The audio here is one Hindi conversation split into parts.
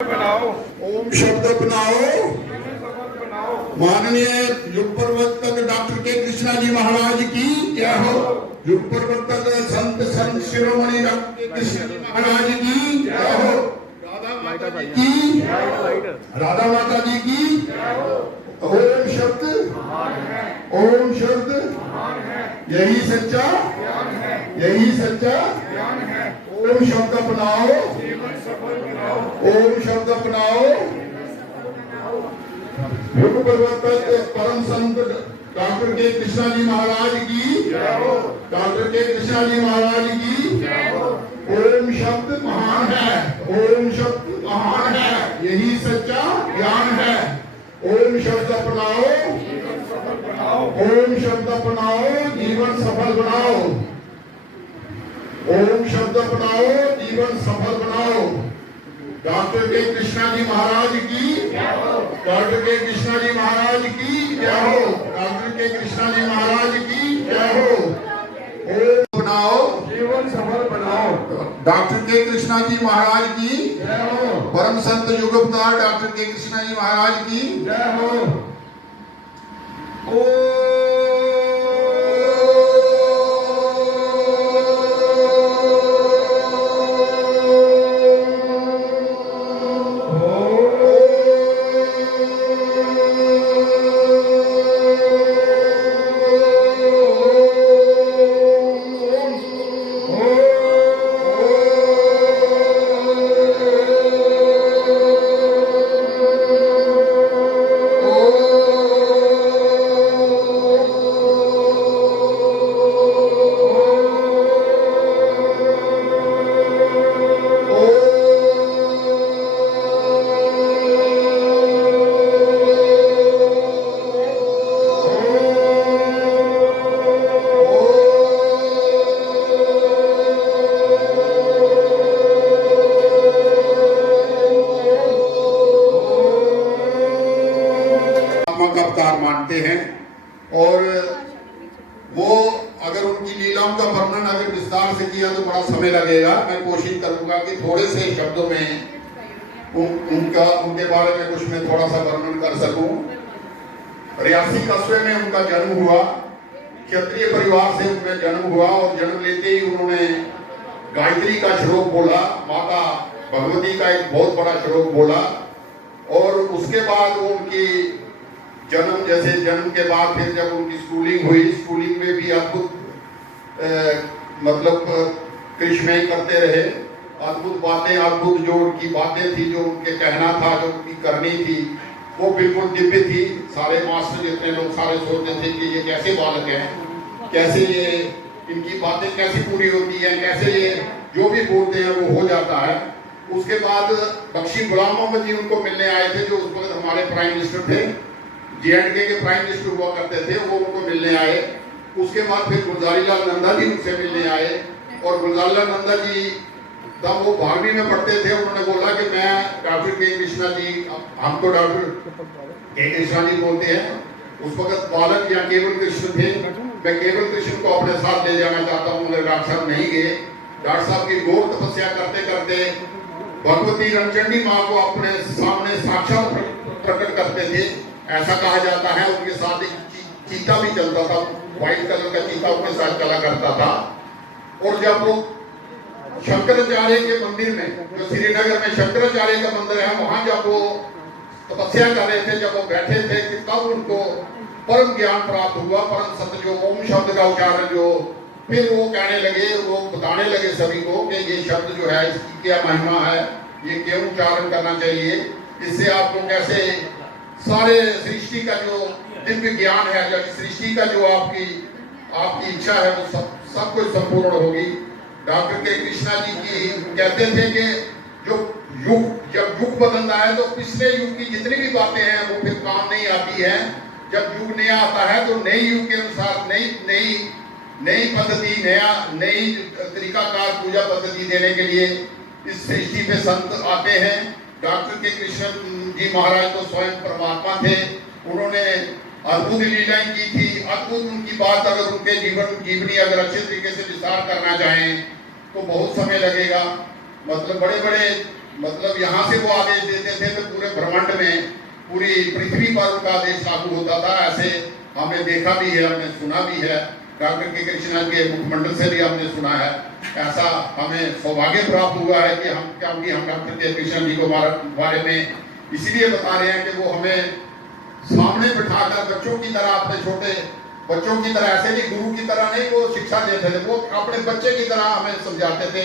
बनाओ, ओम शब्द बनाओ। बनाओ। माननीय युग प्रवर्तक डॉक्टर के कृष्णा जी महाराज की क्या हो। युग प्रवर्तक संत संत शिरोमणि डॉक्टर के कृष्णा जी महाराज की क्या हो। राधा माता जी की, राधा माता जी की। ओम शब्द, ओम शब्द, यही सच्चा, यही सच्चा। ओम शब्द अपनाओ, ओम शब्द अपनाओ। युग प्रवर्तक परम संत डॉक्टर के कृष्णा जी महाराज की, डॉक्टर के कृष्णा जी महाराज की। ओम शब्द महान है, ओम शब्द महान है, यही सच्चा ज्ञान है। ओम शब्द अपनाओ, ओम शब्द अपनाओ, जीवन सफल बनाओ। ओम शब्द अपनाओ, जीवन सफल बनाओ। डॉक्टर के कृष्णा जी महाराज की, डॉक्टर के कृष्णा जी महाराज की जय हो, डॉक्टर के कृष्णा जी महाराज की जय हो। ओम बनाओ, जीवन सफल बनाओ। डॉक्टर के कृष्णा जी महाराज की जय हो, परम संत युगपकार डॉक्टर के कृष्णा जी महाराज की जय हो। का अवतार मानते हैं। और वो अगर उनकी लीलाओं का वर्णन अगर विस्तार से किया तो बड़ा समय लगेगा। मैं कोशिश करूंगा कि थोड़े से शब्दों में उनके बारे में कुछ मैं थोड़ा सा वर्णन कर सकूं। रियासी कस्बे में उनका जन्म हुआ, क्षत्रिय परिवार से उनका जन्म हुआ और जन्म लेते ही उन्होंने गायत्री का श्लोक बोला, माता भगवती का एक बहुत बड़ा श्लोक बोला। और उसके बाद उनकी जन्म, जैसे जन्म के बाद फिर जब उनकी स्कूलिंग हुई, स्कूलिंग में भी अद्भुत मतलब कृष्ण करते रहे। अद्भुत बातें, अद्भुत जो उनकी बातें थी, जो उनके कहना था, जो उनकी करनी थी, वो बिल्कुल दिव्य थी। सारे मास्टर जितने लोग सारे सोचते थे कि ये कैसे बालक हैं, कैसे ये इनकी बातें कैसे पूरी होती है, कैसे ये जो भी बोलते हैं वो हो जाता है। उसके बाद बख्शी गुलाम मोहम्मद जी उनको मिलने आए थे, जो उस वक्त हमारे प्राइम मिनिस्टर थे, J&K के प्राइम मिनिस्टर हुआ करते थे, वो उनको मिलने आए। उसके बाद फिर गुलजारी लाल नंदा जी उनसे मिलने आए। और गुलजारी लाल नंदा जी तब वो 12वीं में पढ़ते थे। उन्होंने बोला कि मैं डॉक्टर के कृष्णा जी, हम तो डॉक्टर के कृष्णा जी बोलते हैं, उस वक्त बालक या केवल कृष्ण थे, मैं केवल कृष्ण को अपने साथ ले जाना चाहता हूँ। मेरे डॉक्टर साहब नहीं गए। डॉक्टर साहब की घोर तपस्या करते करते भगवती रंगचंडी माँ को अपने सामने साक्षात प्रकट करते थे। ऐसा कहा जाता है उनके साथ एक चीता भी चलता था, व्हाइट कलर का चीता उनके साथ चला करता था। और जब वो शंकराचार्य के मंदिर में, जो श्रीनगर में शंकराचार्य का मंदिर है, वहां जब वो तपस्या कर रहे थे, जब वो बैठे थे, कि तब उनको परम ज्ञान प्राप्त हुआ। परम सत्य जो ओम शब्द का उच्चारण, जो फिर वो कहने लगे, वो बताने लगे सभी को कि ये शब्द जो है इसकी क्या महिमा है, ये क्यों उच्चारण करना चाहिए, इससे आपको कैसे सारे सृष्टि का जो दिव्य ज्ञान है, जब सृष्टि का जो आपकी इच्छा है वो सब कुछ संपूर्ण होगी। डॉक्टर के कृष्णा जी की कहते थे कि जो युग, जब युग बदलता है तो पिछले युग की जितनी भी बातें हैं वो फिर काम नहीं आती है। जब युग नया आता है तो नए युग के अनुसार नई पद्धति, नई तरीकाकार पूजा पद्धति देने के लिए इस सृष्टि पे संत आते हैं। डॉक्टर के कृष्ण जी महाराज तो स्वयं परमात्मा थे, उन्होंने अद्भुत लीलाएं की थी। अद्भुत उनकी बात अगर उनके जीवनी अगर अच्छे तरीके से विस्तार करना चाहें तो बहुत समय लगेगा। मतलब बड़े बड़े मतलब यहाँ से वो आदेश देते थे तो पूरे ब्रह्मांड में, पूरी पृथ्वी पर उनका आदेश लागू होता था। ऐसे हमें देखा भी है, हमने सुना भी है, डॉक्टर के कृष्णा के मुखमंडल से भी हमने सुना है। ऐसा हमें सौभाग्य प्राप्त हुआ है कि क्योंकि हम डॉक्टर के कृष्णा जी को बारे में इसलिए बता रहे हैं कि वो हमें सामने बिठाकर बच्चों की तरह, अपने छोटे बच्चों की तरह, ऐसे नहीं गुरु की तरह नहीं वो शिक्षा देते थे, वो अपने बच्चे की तरह हमें समझाते थे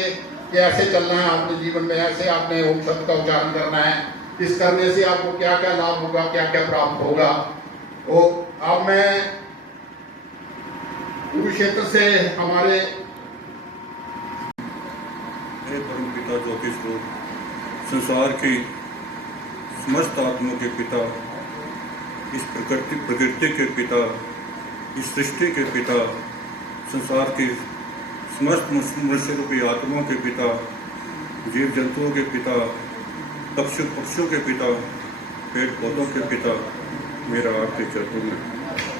कि ऐसे चलना है अपने जीवन में, ऐसे आपने ओम शब्द का उच्चारण करना है, इस करने से आपको क्या क्या लाभ होगा, क्या क्या प्राप्त होगा। तो अब मैं कुरुक्षेत्र से हमारे परम पिता ज्योति स्वरूप, संसार की समस्त आत्माओं के पिता, इस प्रकृति के पिता, इस सृष्टि के पिता, संसार की समस्त मनुष्य रूपी आत्माओं के पिता, जीव जंतुओं के पिता, पक्षियों के पिता, पेड़ पौधों के पिता, मेरा आपके चरणों में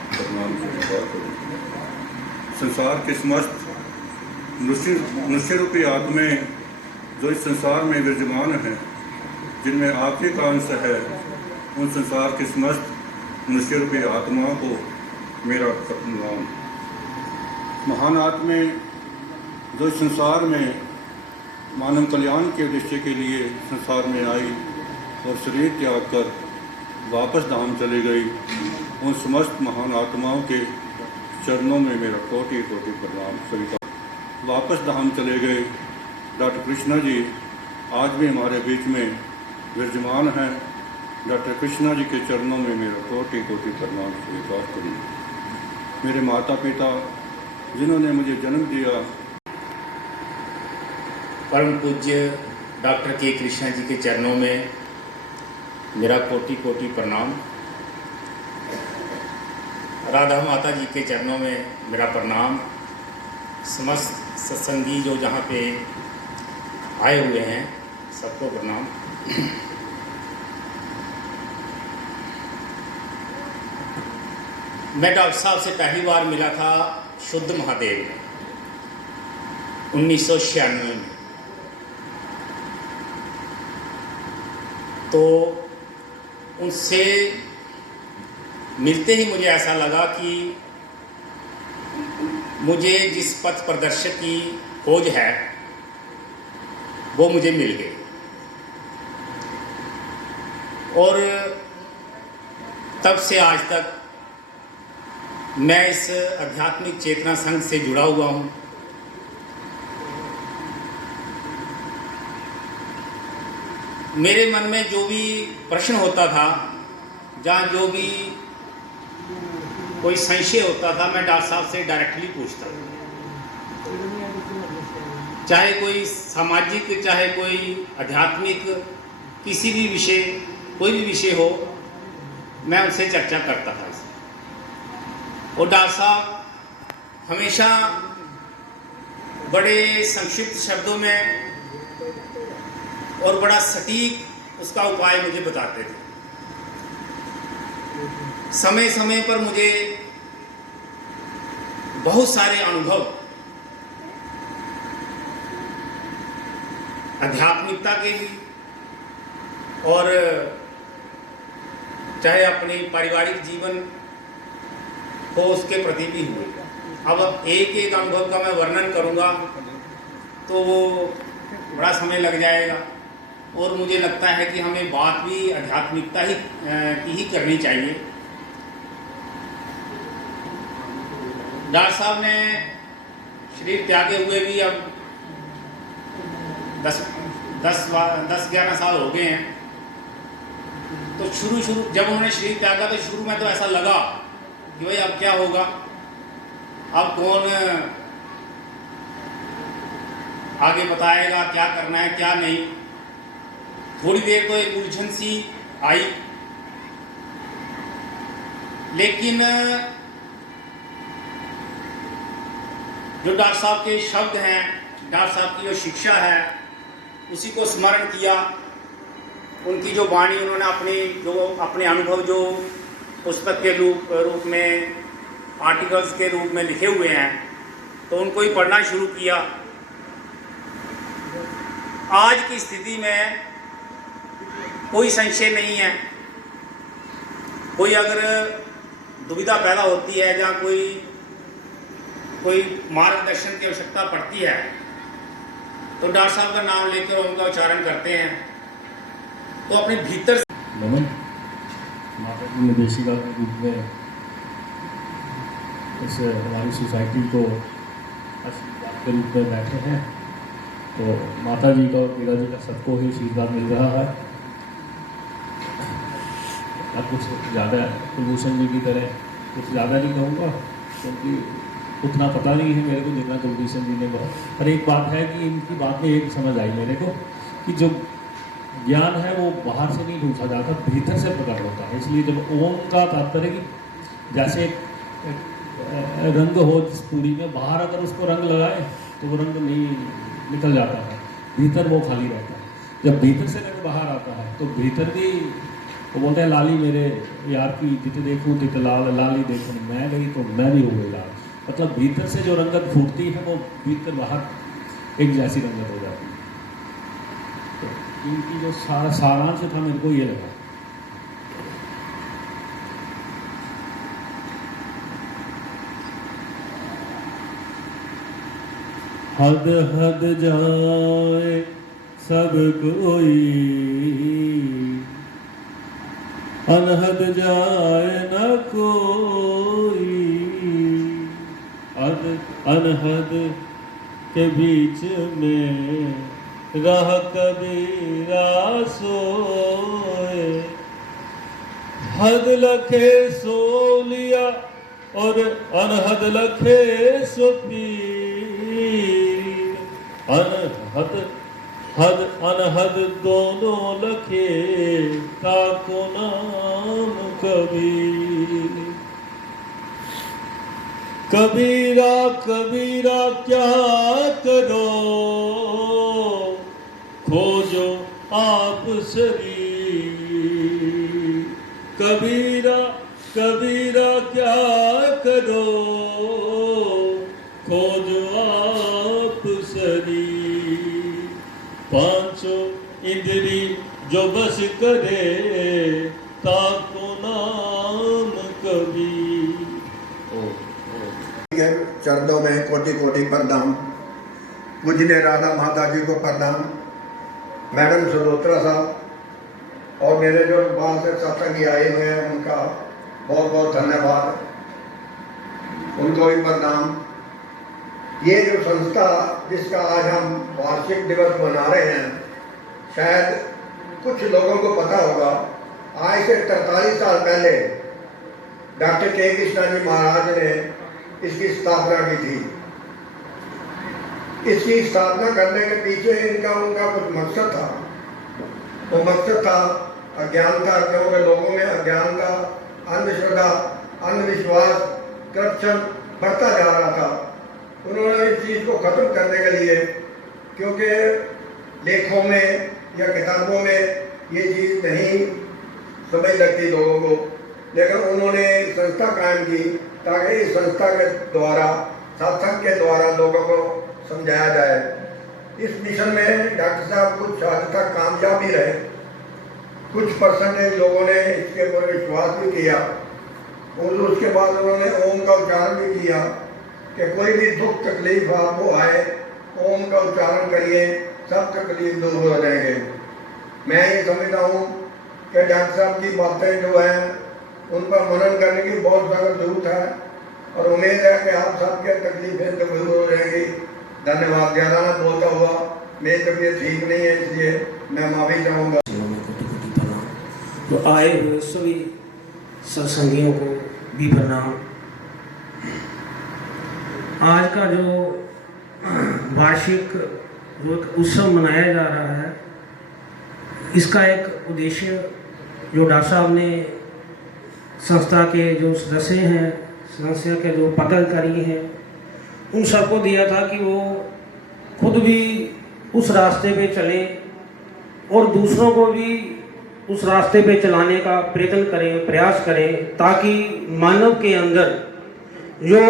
प्रणाम स्वीकार करूँ। संसार के समस्त मनुष्य रूपी आत्माएं जो इस संसार में विराजमान हैं, जिनमें आपके का अंश है, उन संसार के समस्त मनुष्य रूपी आत्माओं को मेरा प्रणाम। महान आत्माएं जो इस संसार में मानव कल्याण के उद्देश्य के लिए संसार में आई और शरीर त्याग कर वापस धाम चली गई, उन समस्त महान आत्माओं के चरणों में मेरा कोटि कोटि प्रणाम स्वीकार। वापस धाम चले गए डॉक्टर कृष्णा जी आज भी हमारे बीच में विराजमान हैं। डॉक्टर कृष्णा जी के चरणों में मेरा कोटि कोटि प्रणाम स्वीकार करूँ। मेरे माता पिता जिन्होंने मुझे जन्म दिया, परम पूज्य डॉक्टर के कृष्णा जी के चरणों में मेरा कोटि कोटि प्रणाम। राधा माता जी के चरणों में मेरा प्रणाम। समस्त सत्संगी जो जहाँ पे आए हुए हैं सबको प्रणाम। मैं डॉक्टर साहब से पहली बार मिला था शुद्ध महादेव में 1996 में। तो उनसे मिलते ही मुझे ऐसा लगा कि मुझे जिस पथ प्रदर्शक की खोज है वो मुझे मिल गई। और तब से आज तक मैं इस आध्यात्मिक चेतना संघ से जुड़ा हुआ हूँ। मेरे मन में जो भी प्रश्न होता था, जहाँ जो भी कोई संशय होता था, मैं डॉक्टर साहब से डायरेक्टली पूछता था। चाहे कोई सामाजिक, चाहे कोई आध्यात्मिक, किसी भी विषय, कोई भी विषय हो, मैं उनसे चर्चा करता था। और डॉक्टर साहब हमेशा बड़े संक्षिप्त शब्दों में और बड़ा सटीक उसका उपाय मुझे बताते थे। समय समय पर मुझे बहुत सारे अनुभव आध्यात्मिकता के भी और चाहे अपने पारिवारिक जीवन हो उसके प्रति भी हुए। अब एक एक अनुभव का मैं वर्णन करूंगा तो वो बड़ा समय लग जाएगा और मुझे लगता है कि हमें बात भी आध्यात्मिकता की ही करनी चाहिए। डॉक्टर साहब ने शरीर त्यागे हुए भी अब 10-11 साल हो गए हैं। तो शुरू जब उन्होंने शरीर त्यागा तो शुरू में तो ऐसा लगा कि भाई अब क्या होगा, अब कौन आगे बताएगा क्या करना है क्या नहीं। थोड़ी देर तो एक उलझन सी आई, लेकिन जो डॉक्टर साहब के शब्द हैं, डॉक्टर साहब की जो शिक्षा है, उसी को स्मरण किया। उनकी जो वाणी, उन्होंने अपने अनुभव जो पुस्तक के रूप में, आर्टिकल्स के रूप में लिखे हुए हैं, तो उनको ही पढ़ना शुरू किया। आज की स्थिति में कोई संशय नहीं है। कोई अगर दुविधा पैदा होती है या कोई मार्गदर्शन की आवश्यकता पड़ती है तो डॉक्टर साहब का नाम लेकर उनका उच्चारण करते हैं, तो अपने भीतर नमन माता की निर्देशिका के रूप में इस हमारी सोसाइटी को आशीर्वाद के रूप में बैठे हैं, तो माता जी का और पिताजी का सबको ही आशीर्वाद मिल रहा है। अब कुछ ज़्यादा कुलभूषण जी की तरह कुछ ज़्यादा नहीं कहूँगा, क्योंकि उतना पता नहीं है मेरे को जितना कुलभूषण जी ने कहा। पर एक बात है कि इनकी बात में एक समझ आई मेरे को कि जो ज्ञान है वो बाहर से नहीं ढूंढा जाता, भीतर से प्रकट होता है। इसलिए जब ओम का तात्पर्य कि जैसे रंग हो जिस पूरी में, बाहर अगर उसको रंग लगाए तो वो रंग नहीं निकल जाता है, भीतर वो खाली रहता है। जब भीतर से रंग बाहर आता है तो भीतर भी वो बोलते हैं लाली मेरे यार की जित देखूँ तित लाल, लाली देखूँ मैं गई तो मैं भी हो गई लाल। मतलब भीतर से जो रंगत फूटती है वो भीतर बाहर एक जैसी रंगत हो जाती है। तो इनकी जो सारांश था मेरे को ये लगा। हद हद जाए सब कोई, अनहद जाए न कोई। अनहद के बीच में राह कबीरा सोए। हद लखे सो लिया और अनहद लखे सो पीर। अनहद हद अनहद दोनों लखे ताको नाम कबीर। कबीरा कबीरा क्या करो, खोजो आप शरीर। कबीरा कबीरा क्या करो, खोजो आप शरीर। पांचों इंद्री जो बस करे, ताको नाम कबीर। चरणों में कोटि कोटि प्रणाम। पूजनीय राधा माता जी को प्रणाम, मैडम सलोत्रा साहब और मेरे जो बाहर से सत्संगी आए हुए हैं उनका बहुत बहुत धन्यवाद, उनको भी प्रणाम। ये जो संस्था जिसका आज हम वार्षिक दिवस मना रहे हैं, शायद कुछ लोगों को पता होगा, आज से 43 साल पहले डॉक्टर के कृष्णा जी महाराज ने इसकी स्थापना की थी। इसकी स्थापना करने के पीछे उनका कुछ मकसद था। वो मकसद था अज्ञानता, क्योंकि लोगों में अज्ञानता, अंधश्रद्धा, अंधविश्वास, करप्शन बढ़ता जा रहा था। उन्होंने इस चीज़ को खत्म करने के लिए, क्योंकि लेखों में या किताबों में ये चीज़ नहीं समझ लगती लोगों को, लेकिन उन्होंने संस्था कायम की ताकि इस संस्था के द्वारा, सत्संग के द्वारा लोगों को समझाया जाए। इस मिशन में डॉक्टर साहब कुछ हद तक कामयाब भी रहे। कुछ परसेंटेज लोगों ने इसके ऊपर विश्वास भी किया और उसके बाद उन्होंने ओम का उच्चारण भी किया कि कोई भी दुख तकलीफ आपको आए, ओम का उच्चारण करिए, सब तकलीफ दूर हो जाएंगे। मैं ये समझता हूँ कि डॉक्टर साहब की बातें जो हैं उन पर मनन करने की बहुत ज़्यादा जरूरत है और उम्मीद है कि आप सबके तकलीफें दूर हो जाएंगी। धन्यवाद। ज़्यादा ना बोलता हुआ, मेरी तबीयत ठीक नहीं है इसलिए मैं माफ़ी चाहूँगा। तो आए हुए सभी सत्संगियों को भी प्रणाम। आज का जो वार्षिक उत्सव मनाया जा रहा है, इसका एक उद्देश्य जो डॉक्टर साहब ने संस्था के जो सदस्य हैं, संस्था के जो पदाधिकारी हैं, उन सबको दिया था कि वो खुद भी उस रास्ते पे चलें और दूसरों को भी उस रास्ते पे चलाने का प्रयत्न करें, प्रयास करें, ताकि मानव के अंदर जो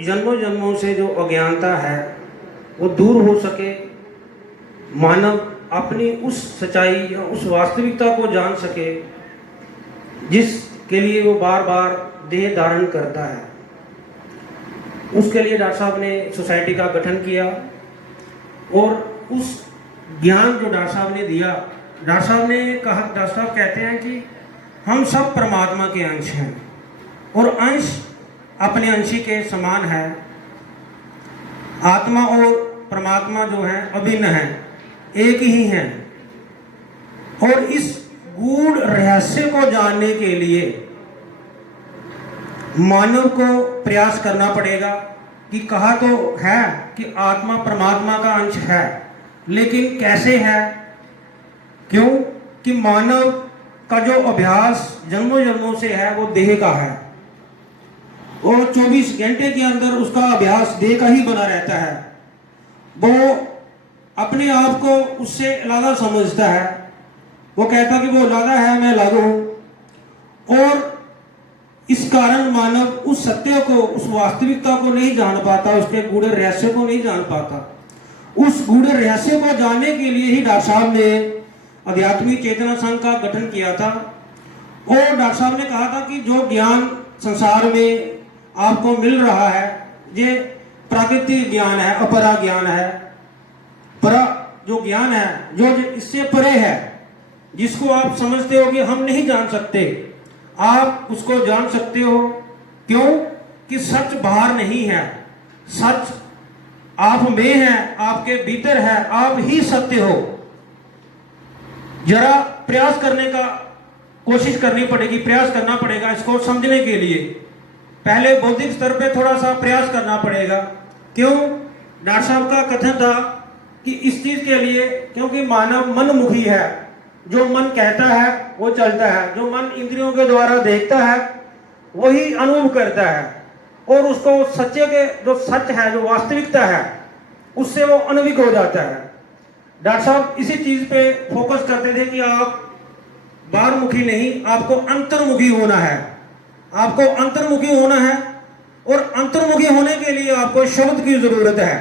जन्मों जन्मों से जो अज्ञानता है वो दूर हो सके, मानव अपनी उस सच्चाई या उस वास्तविकता को जान सके जिसके लिए वो बार बार देह धारण करता है। उसके लिए डॉक्टर साहब ने सोसाइटी का गठन किया और उस ज्ञान जो डॉक्टर साहब ने दिया, डॉक्टर साहब ने कहा, डॉक्टर साहब कहते हैं कि हम सब परमात्मा के अंश हैं और अंश अपने अंशी के समान है। आत्मा और परमात्मा जो है अभिन्न है, एक ही हैं। और इस गूढ़ रहस्य को जानने के लिए मानव को प्रयास करना पड़ेगा कि कहा तो है कि आत्मा परमात्मा का अंश है, लेकिन कैसे है? क्यों कि मानव का जो अभ्यास जन्मों जन्मों से है वो देह का है और 24 घंटे के अंदर उसका अभ्यास देह का ही बना रहता है। वो अपने आप को उससे अलग समझता है। वो कहता कि वो अलग है, मैं अलग हूं। और इस कारण मानव उस सत्य को, उस वास्तविकता को नहीं जान पाता, उसके गूढ़ रहस्य को नहीं जान पाता। उस गूढ़ रहस्य को जानने के लिए ही डॉक्टर साहब ने आध्यात्मिक चेतना संघ का गठन किया था। और डॉक्टर साहब ने कहा था कि जो ज्ञान संसार में आपको मिल रहा है ये प्राकृतिक ज्ञान है, अपरा ज्ञान है। परा जो ज्ञान है जो इससे परे है, जिसको आप समझते हो कि हम नहीं जान सकते, आप उसको जान सकते हो। क्यों कि सच बाहर नहीं है, सच आप में है, आपके भीतर है, आप ही सत्य हो। जरा प्रयास करने का कोशिश करनी पड़ेगी, प्रयास करना पड़ेगा इसको समझने के लिए। पहले बौद्धिक स्तर पे थोड़ा सा प्रयास करना पड़ेगा। क्यों? डॉक्टर साहब का कथन था कि इस चीज के लिए, क्योंकि मानव मनमुखी है, जो मन कहता है वो चलता है, जो मन इंद्रियों के द्वारा देखता है वही अनुभव करता है और उसको सच्चे के जो सच है, जो वास्तविकता है, उससे वो अनभिज्ञ हो जाता है। डॉक्टर साहब इसी चीज पे फोकस करते थे कि आप बाहरमुखी नहीं, आपको अंतर्मुखी होना है। आपको अंतर्मुखी होना है और अंतर्मुखी होने के लिए आपको शब्द की जरूरत है।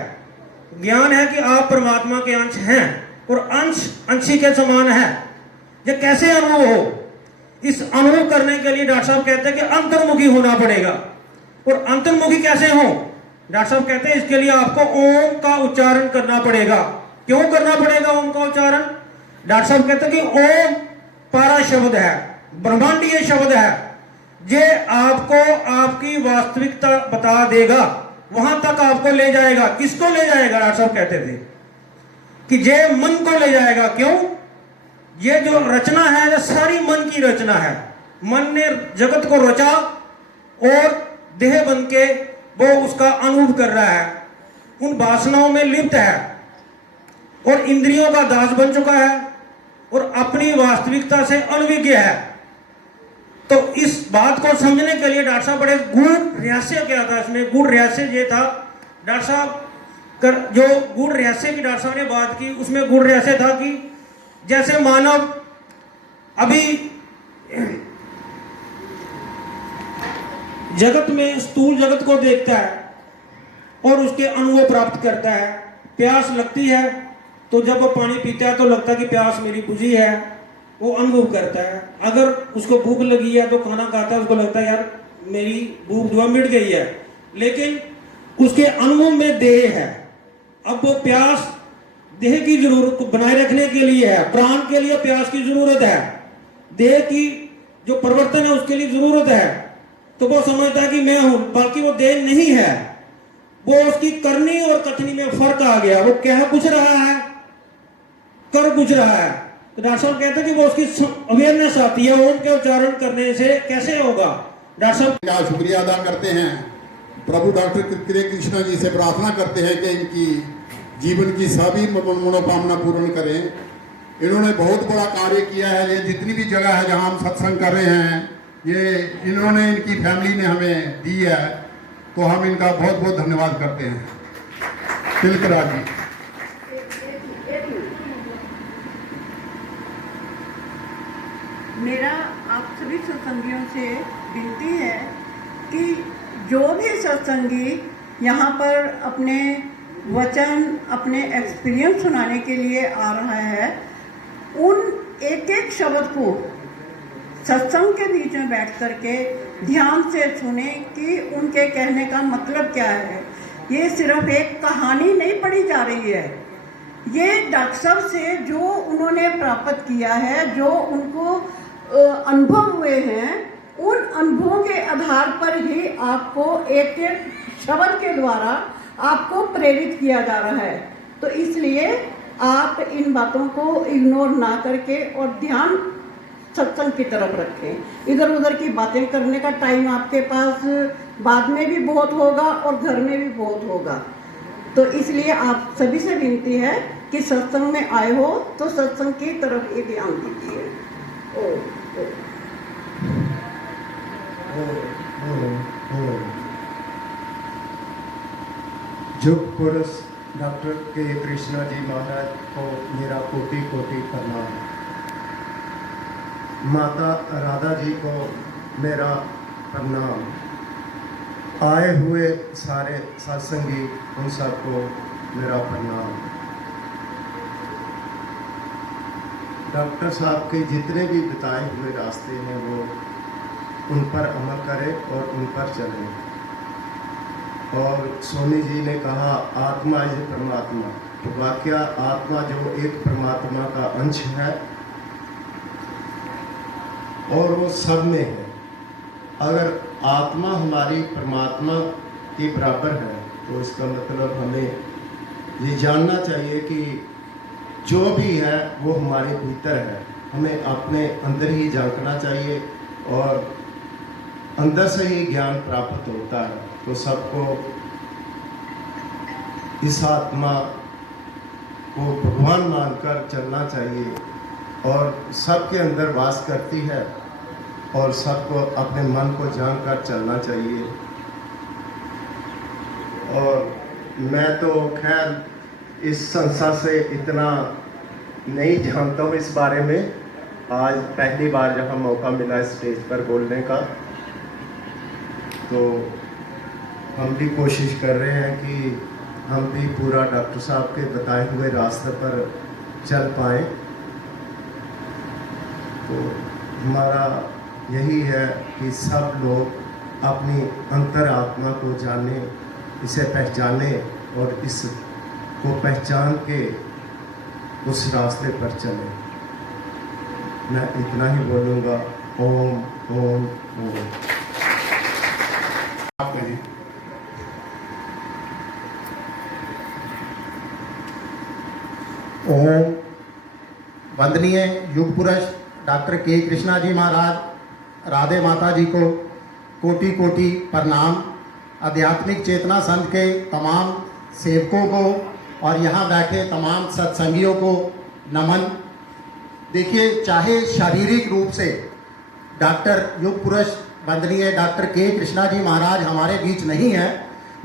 ज्ञान है कि आप परमात्मा के अंश हैं और अंश अंशी के समान है। ये कैसे अनुभव हो? इस अनुभव करने के लिए डॉक्टर साहब कहते हैं कि अंतर्मुखी होना पड़ेगा। और अंतर्मुखी कैसे हो? डॉक्टर साहब कहते हैं इसके लिए आपको ओम का उच्चारण करना पड़ेगा। क्यों करना पड़ेगा ओम का उच्चारण? डॉक्टर साहब कहते हैं कि ओम पारा शब्द है, ब्रह्मांडीय शब्द है, जे आपको आपकी वास्तविकता बता देगा, वहां तक आपको ले जाएगा। किसको ले जाएगा? डॉक्टर साहब कहते थे कि जे मन को ले जाएगा। क्यों? ये जो रचना है ये सारी मन की रचना है। मन ने जगत को रचा और देह बन के वो उसका अनुभव कर रहा है, उन वासनाओं में लिप्त है और इंद्रियों का दास बन चुका है और अपनी वास्तविकता से अनभिज्ञ है। तो इस बात को समझने के लिए डॉक्टर साहब बड़े गूढ़ रहस्य क्या था इसमें? गूढ़ रहस्य ये था, डॉक्टर साहब जो गूढ़ रहस्य की डॉक्टर साहब ने बात की, उसमें गूढ़ रहस्य था कि जैसे मानव अभी जगत में स्थूल जगत को देखता है और उसके अनुभव प्राप्त करता है। प्यास लगती है तो जब वो पानी पीता है तो लगता है कि प्यास मेरी बुझी है, वो अनुभव करता है। अगर उसको भूख लगी है तो खाना खाता है, उसको लगता है यार मेरी भूख जो मिट गई है, लेकिन उसके अनुभव में देह है। अब वो प्यास देह की जरूरत को बनाए रखने के लिए है, प्राण के लिए प्यास की जरूरत है, देह की जो परिवर्तन है उसके लिए जरूरत है। तो वो समझता है कि मैं हूं, बल्कि वो देह नहीं है, वो उसकी करनी और कथनी में फर्क आ गया। वो कह कुछ रहा है, कर कुछ रहा है। तो डॉक्टर साहब कहते हैं कि वो उसकी अवेयरनेस आती है, ओम के उच्चारण करने से कैसे होगा। डॉक्टर साहब का शुक्रिया अदा करते हैं, प्रभु डॉक्टर कृष्ण कृष्णा जी से प्रार्थना करते हैं कि इनकी जीवन की सभी मनोकामना पूर्ण करें। इन्होंने बहुत बड़ा कार्य किया है। ये जितनी भी जगह है जहां हम सत्संग कर रहे हैं, ये इन्होंने, इनकी फैमिली ने हमें दी है, तो हम इनका बहुत बहुत धन्यवाद करते हैं। तिलकराज जी। मेरा आप सभी सत्संगियों से विनती है कि जो भी सत्संगी यहाँ पर अपने वचन अपने एक्सपीरियंस सुनाने के लिए आ रहा है, उन एक एक शब्द को सत्संग के बीच में बैठ करके ध्यान से सुने कि उनके कहने का मतलब क्या है। ये सिर्फ एक कहानी नहीं पढ़ी जा रही है, ये डॉक्टर साहब से जो उन्होंने प्राप्त किया है, जो उनको अनुभव हुए हैं, उन अनुभवों के आधार पर ही आपको एक एक शब्द के द्वारा आपको प्रेरित किया जा रहा है। तो इसलिए आप इन बातों को इग्नोर ना करके और ध्यान सत्संग की तरफ रखें। इधर उधर की बातें करने का टाइम आपके पास बाद में भी बहुत होगा और घर में भी बहुत होगा। तो इसलिए आप सभी से विनती है कि सत्संग में आए हो तो सत्संग की तरफ ही ध्यान दीजिए। युग पुरुष डॉक्टर के कृष्णा जी महाराज को मेरा कोटि कोटि प्रणाम। माता राधा जी को मेरा प्रणाम। आए हुए सारे सत्संगी उन सबको मेरा प्रणाम। डॉक्टर साहब के जितने भी बताए हुए रास्ते हैं वो उन पर अमल करें और उन पर चलें। और स्वामी जी ने कहा आत्मा इज परमात्मा, तो वाकया आत्मा जो एक परमात्मा का अंश है और वो सब में है। अगर आत्मा हमारी परमात्मा के बराबर है तो इसका मतलब हमें ये जानना चाहिए कि जो भी है वो हमारे भीतर है। हमें अपने अंदर ही झांकना चाहिए और अंदर से ही ज्ञान प्राप्त होता है। तो सबको इस आत्मा को भगवान मानकर चलना चाहिए और सबके अंदर वास करती है और सबको अपने मन को जानकर चलना चाहिए। और मैं तो खैर इस संस्था से इतना नहीं जानता हूँ इस बारे में। आज पहली बार जहाँ मौका मिला स्टेज पर बोलने का, तो हम भी कोशिश कर रहे हैं कि हम भी पूरा डॉक्टर साहब के बताए हुए रास्ते पर चल पाएँ। तो हमारा यही है कि सब लोग अपनी अंतरात्मा को जाने, इसे पहचाने और इस को पहचान के उस रास्ते पर चलें। मैं इतना ही बोलूँगा। ओम ओम ओम। ओम। वंदनीय युग पुरुष डॉक्टर के कृष्णा जी महाराज, राधे माता जी को कोटि कोटि प्रणाम। आध्यात्मिक चेतना संघ के तमाम सेवकों को और यहाँ बैठे तमाम सत्संगियों को नमन। देखिए, चाहे शारीरिक रूप से डॉक्टर युग पुरुष वंदनीय डॉक्टर के कृष्णा जी महाराज हमारे बीच नहीं है,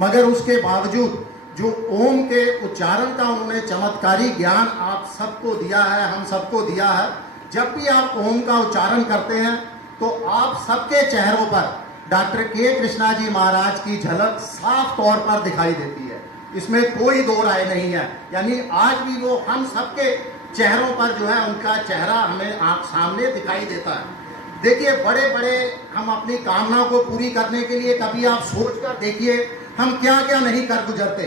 मगर उसके बावजूद जो ओम के उच्चारण का उन्होंने चमत्कारी ज्ञान आप सबको दिया है, हम सबको दिया है। जब भी आप ओम का उच्चारण करते हैं तो आप सबके चेहरों पर डॉक्टर के कृष्णा जी महाराज की झलक साफ तौर पर दिखाई देती है। इसमें कोई दो राय नहीं है। यानी आज भी वो हम सबके चेहरों पर जो है उनका चेहरा हमें आप सामने दिखाई देता है। देखिए, बड़े बड़े हम अपनी कामना को पूरी करने के लिए कभी आप सोच कर देखिए हम क्या क्या नहीं कर गुजरते।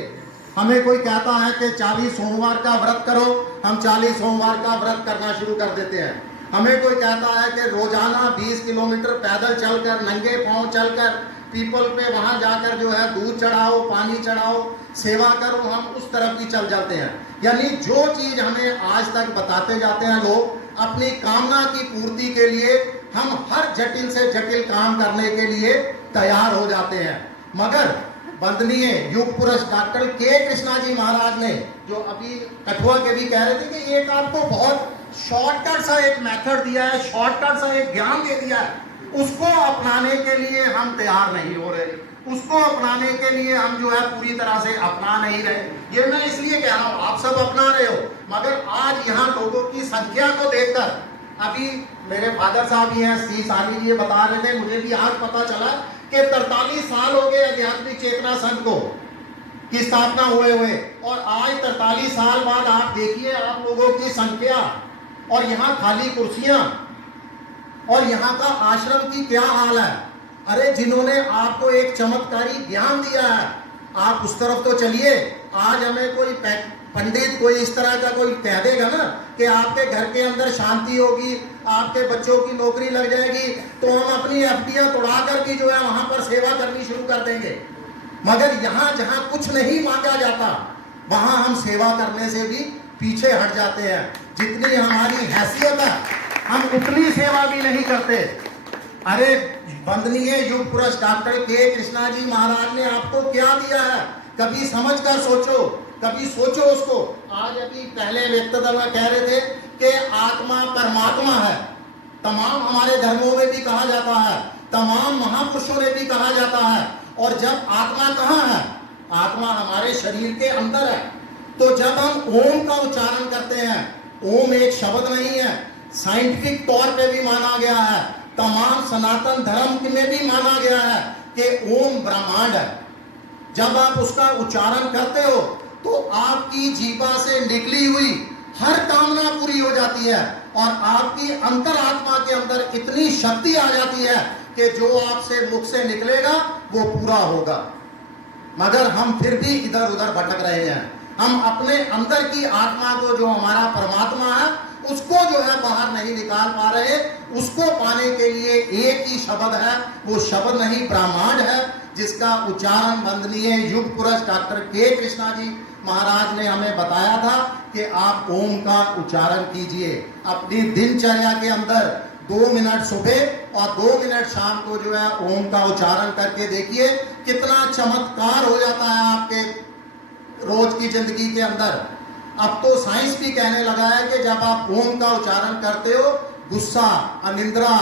हमें कोई कहता है कि 40 सोमवार का व्रत करो, हम 40 सोमवार का व्रत करना शुरू कर देते हैं। हमें कोई कहता है कि रोजाना 20 किलोमीटर पैदल चलकर, नंगे पांव चलकर पीपल पे वहां जाकर जो है दूध चढ़ाओ, पानी चढ़ाओ, सेवा करो, हम उस तरफ ही चल जाते हैं। यानी जो चीज हमें आज तक बताते जाते हैं लोग, अपनी कामना की पूर्ति के लिए हम हर जटिल से जटिल काम करने के लिए तैयार हो जाते हैं। मगर वंदनीय युग पुरुष डॉक्टर के कृष्णा जी महाराज ने जो अभी कठुआ के भी कह रहे थे कि एक आपको बहुत शॉर्टकट सा एक मेथड दिया है, शॉर्टकट सा एक ज्ञान दे दिया है, उसको अपनाने के लिए हम तैयार नहीं हो रहे, उसको अपनाने के लिए हम जो है पूरी तरह से अपना नहीं रहे। ये मैं इसलिए कह रहा हूँ, आप सब अपना रहे हो, मगर आज यहाँ लोगों की संख्या को देखकर, अभी मेरे फादर साहब ही हैं, सी सानी जी बता रहे थे, मुझे भी आज पता चला कि 43 साल हो गए आध्यात्मिक चेतना संघ को। की स्थापना हुए और आज 43 साल बाद आप देखिए आप लोगों की संख्या और यहाँ खाली कुर्सियां और यहाँ का आश्रम की क्या हाल है। अरे जिन्होंने आपको एक चमत्कारी ज्ञान दिया है आप उस तरफ तो चलिए। आज हमें कोई पंडित कोई इस तरह का कोई कह देगा ना कि आपके घर के अंदर शांति होगी, आपके बच्चों की नौकरी लग जाएगी, तो हम अपनी एफडियां तोड़ा करके जो है वहां पर सेवा करनी शुरू कर देंगे। मगर यहाँ जहाँ कुछ नहीं मांगा जाता वहां हम सेवा करने से भी पीछे हट जाते हैं। जितनी हमारी हैसियत है हम उतनी सेवा भी नहीं करते। अरे वंदनीय युग पुरुष डॉक्टर के कृष्णा जी महाराज ने आपको क्या दिया है, कभी समझ कर सोचो, कभी सोचो उसको। आज अभी पहले व्यक्तित्व में कह रहे थे कि आत्मा परमात्मा है। तमाम हमारे धर्मों में भी कहा जाता है, तमाम महापुरुषों ने भी कहा जाता है। और जब आत्मा कहाँ है, आत्मा हमारे शरीर के अंदर है। तो जब हम ओम का उच्चारण करते हैं, ओम एक शब्द नहीं है, साइंटिफिक तौर पे भी माना गया है, तमाम सनातन धर्म में भी माना गया है कि ओम ब्रह्मांड है। जब आप उसका उच्चारण करते हो तो आपकी जीवा से निकली हुई हर कामना पूरी हो जाती है और आपकी अंतरात्मा के अंदर इतनी शक्ति आ जाती है कि जो आपसे मुख से निकलेगा वो पूरा होगा। मगर हम फिर भी इधर उधर भटक रहे हैं। हम अपने अंदर की आत्मा को, जो हमारा परमात्मा है, उसको जो है बाहर नहीं निकाल पा रहे। उसको पाने के लिए एक ही शब्द है, वो शब्द नहीं ब्रह्मांड है, जिसका उच्चारण वंदनीय युग पुरुष डॉक्टर के कृष्णा जी महाराज ने हमें बताया था कि आप ओम का उच्चारण कीजिए अपनी दिनचर्या के अंदर। 2 मिनट सुबह और 2 मिनट शाम को जो है ओम का उच्चारण करके देखिए कितना चमत्कार हो जाता है आपके रोज की जिंदगी के अंदर। अब तो साइंस भी कहने लगा है कि जब आप ओम का उच्चारण करते हो, गुस्सा, अनिद्रा,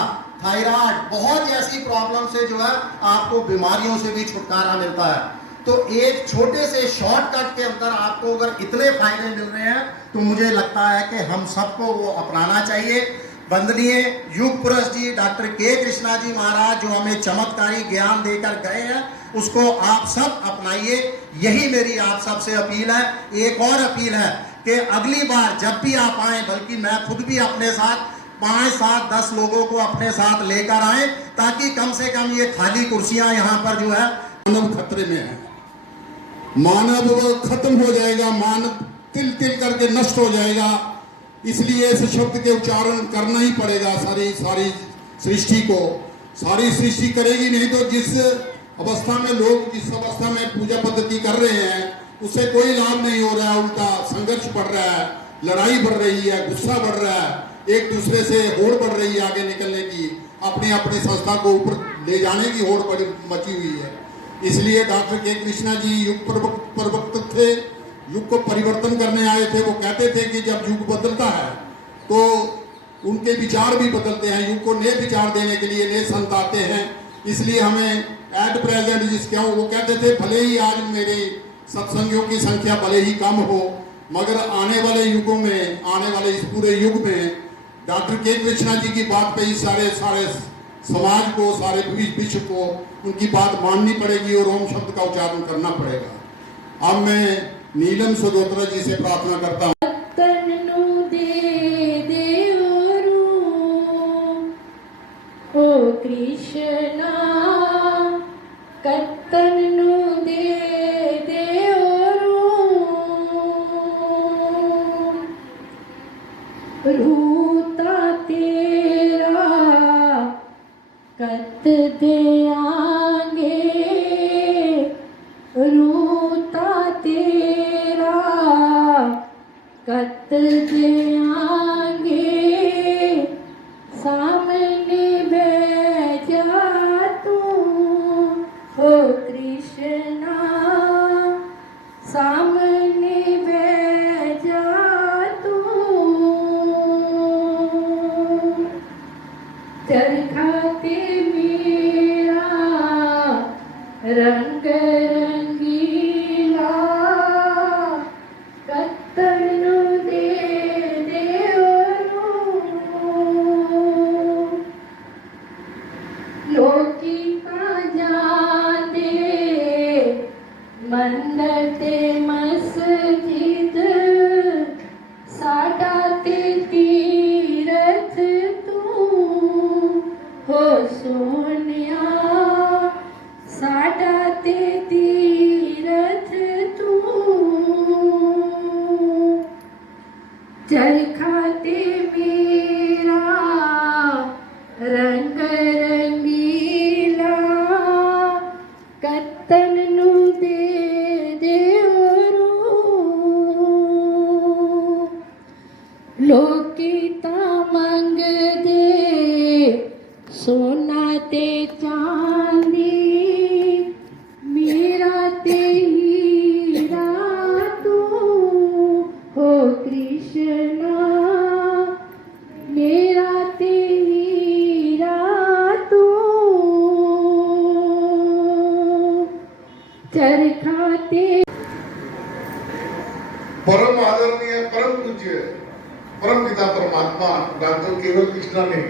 थायराइड, बहुत ऐसी प्रॉब्लम से जो है आपको बीमारियों से भी छुटकारा मिलता है। तो एक छोटे से शॉर्टकट के अंदर आपको अगर इतने फायदे मिल रहे हैं तो मुझे लगता है कि हम सबको वो अपनाना चाहिए। वंदनीय युग पुरुष जी डॉक्टर के कृष्णा जी महाराज जो हमें चमत्कारी ज्ञान देकर गए हैं, उसको आप सब अपनाइए। यही मेरी आप सबसे अपील है। एक और अपील है कि अगली बार जब भी आप आए, बल्कि मैं खुद भी अपने साथ 5, 7, 10 लोगों को अपने साथ लेकर आए, ताकि कम से कम ये खाली कुर्सियां यहाँ पर जो है, मानव खतरे में है। मानव खत्म हो जाएगा, मानव तिल तिल करके नष्ट हो जाएगा। इसलिए इस शब्द के उच्चारण करना ही पड़ेगा। सारी सृष्टि को, सारी सृष्टि करेगी, नहीं तो जिस अवस्था में लोग जिस अवस्था में पूजा पद्धति कर रहे हैं उससे कोई लाभ नहीं हो रहा है। उल्टा संघर्ष बढ़ रहा है, लड़ाई बढ़ रही है, गुस्सा बढ़ रहा है, एक दूसरे से होड़ बढ़ रही है आगे निकलने की, अपनी अपनी संस्था को ऊपर ले जाने की होड़ बड़ी मची हुई है। इसलिए डॉक्टर के कृष्णा जी युग प्रवक्ता थे, युग को परिवर्तन करने आए थे। वो कहते थे कि जब युग बदलता है तो उनके विचार भी बदलते हैं, युग को नए विचार देने के लिए नए संत आते हैं। इसलिए हमें एट प्रेजेंट जिसका वो कहते थे, भले ही आज मेरे सत्संगियों की संख्या भले ही कम हो, मगर आने वाले युगों में, आने वाले इस पूरे युग में डॉक्टर के कृष्णा जी की बात पे ही सारे समाज को, सारे विश्व को उनकी बात माननी पड़ेगी और ओम शब्द का उच्चारण करना पड़ेगा। अब मैं नीलम सदोत्रा जी से प्रार्थना करता हूँ। ओ कृष्णा कत्तनु दे रूता तेरा कत दे आगे, रूता तेरा कत दे आगे, सामने बैठ जा तू ओ कृष्णा, सामने बैठ जा तू। चरखाते मेरा रंग रंगीला, कत्तनु दे लोकी का जाने मन ते सोनिया साडा ते तीरथ तू चरखा ते मेरा रंग रंगीला कत्तन नू दे देवरू लोकी ता मंग दे सोना ते चांदी मेरा ते हीरा तू हो कृष्णा मेरा ते हीरा तू चरखा ते परम आदरणीय परम पूज्य परम पिता परमात्मा डॉक्टर केवल कृष्णा ने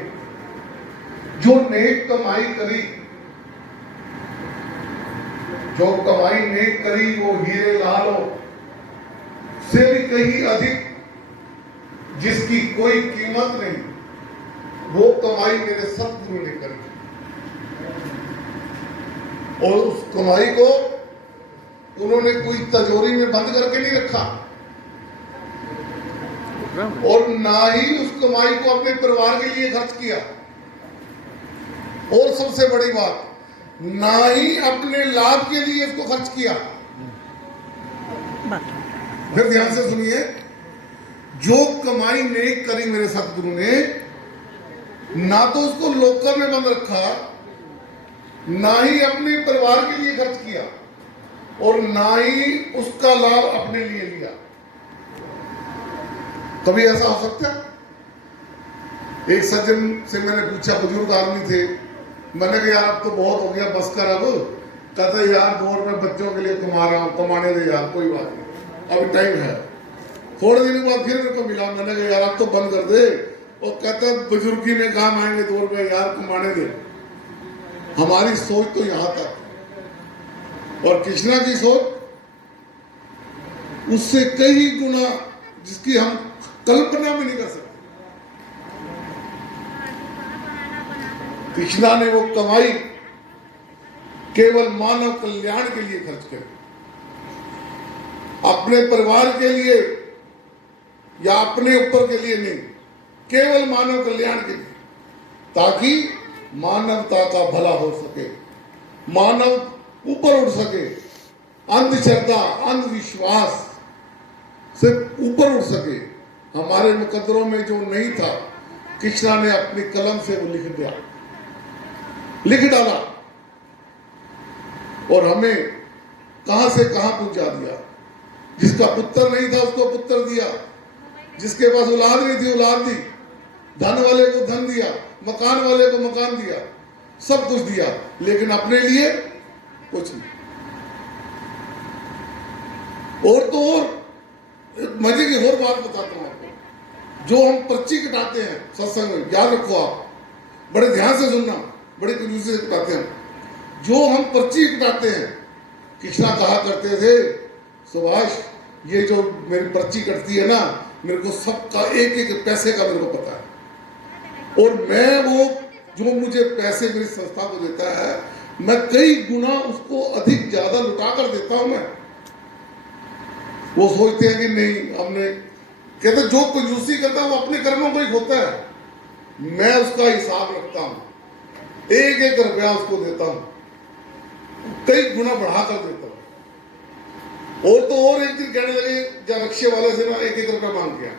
जो नेक कमाई करी, जो कमाई नेक करी वो हीरे लालों से भी कहीं अधिक, जिसकी कोई कीमत नहीं, वो कमाई मेरे सतगुरु ने करी। और उस कमाई को उन्होंने कोई तिजोरी में बंद करके नहीं रखा और ना ही उस कमाई को अपने परिवार के लिए खर्च किया, और सबसे बड़ी बात, ना ही अपने लाभ के लिए इसको खर्च किया। फिर ध्यान से सुनिए, जो कमाई नेक करी मेरे सतगुरु ने, ना तो उसको लोकर में बंद रखा, ना ही अपने परिवार के लिए खर्च किया, और ना ही उसका लाभ अपने लिए लिया। कभी ऐसा हो सकता है? एक सज्जन से मैंने पूछा, बुजुर्ग आदमी थे, मैंने कहा यार अब तो बहुत हो गया, बस कर अब। कहते यार 2 रुपए बच्चों के लिए कमा रहा हूं, कमाने दे यार, कोई बात नहीं, अभी टाइम है। थोड़े दिन बाद फिर मेरे को मिला, मैंने कहा यार अब तो बंद कर दे। और कहता बुजुर्गी में काम आएंगे 2 रुपए यार, कमाने दे। हमारी सोच तो यहां तक, और कृष्णा की सोच उससे कई गुना, जिसकी हम कल्पना भी नहीं कर सकते। कृष्णा ने वो कमाई केवल मानव कल्याण के लिए खर्च करी, अपने परिवार के लिए या अपने ऊपर के लिए नहीं, केवल मानव कल्याण के लिए, ताकि मानवता का भला हो सके, मानव ऊपर उठ सके, अंधश्रद्धा अंधविश्वास से ऊपर उठ सके। हमारे मुकद्दरों में जो नहीं था, कृष्णा ने अपनी कलम से वो लिख डाला, और हमें कहां से कहां पहुंचा दिया। जिसका पुत्र नहीं था उसको पुत्र दिया, जिसके पास औलाद नहीं थी औलाद दी, धन वाले को धन दिया, मकान वाले को मकान दिया, सब कुछ दिया, लेकिन अपने लिए कुछ नहीं। और तो और मजे की और बात बताता हूं आपको, जो हम पर्ची कटाते हैं सत्संग में, याद रखो आप, बड़े ध्यान से सुनना, बड़े कंजूसी से कटाते हैं। जो हम पर्ची कटाते हैं, कृष्णा कहा करते थे, सुभाष ये जो मेरी पर्ची कटती है ना, मेरे को सबका एक एक पैसे का मेरे को पता है, और मैं वो जो मुझे पैसे मेरी संस्था को देता है, मैं कई गुना उसको अधिक ज्यादा लुटा कर देता हूं मैं। वो सोचते हैं कि नहीं, हमने कहते जो कंजूसी करता है वो अपने कर्मों को ही खोता है। मैं उसका हिसाब रखता हूं, एक एक रुपया उसको देता हूं, कई गुना बढ़ा कर देता हूं। और तो और एक दिन कहने लगे, जब रिक्शे वाले से ना 1-1 रुपया मांग गया।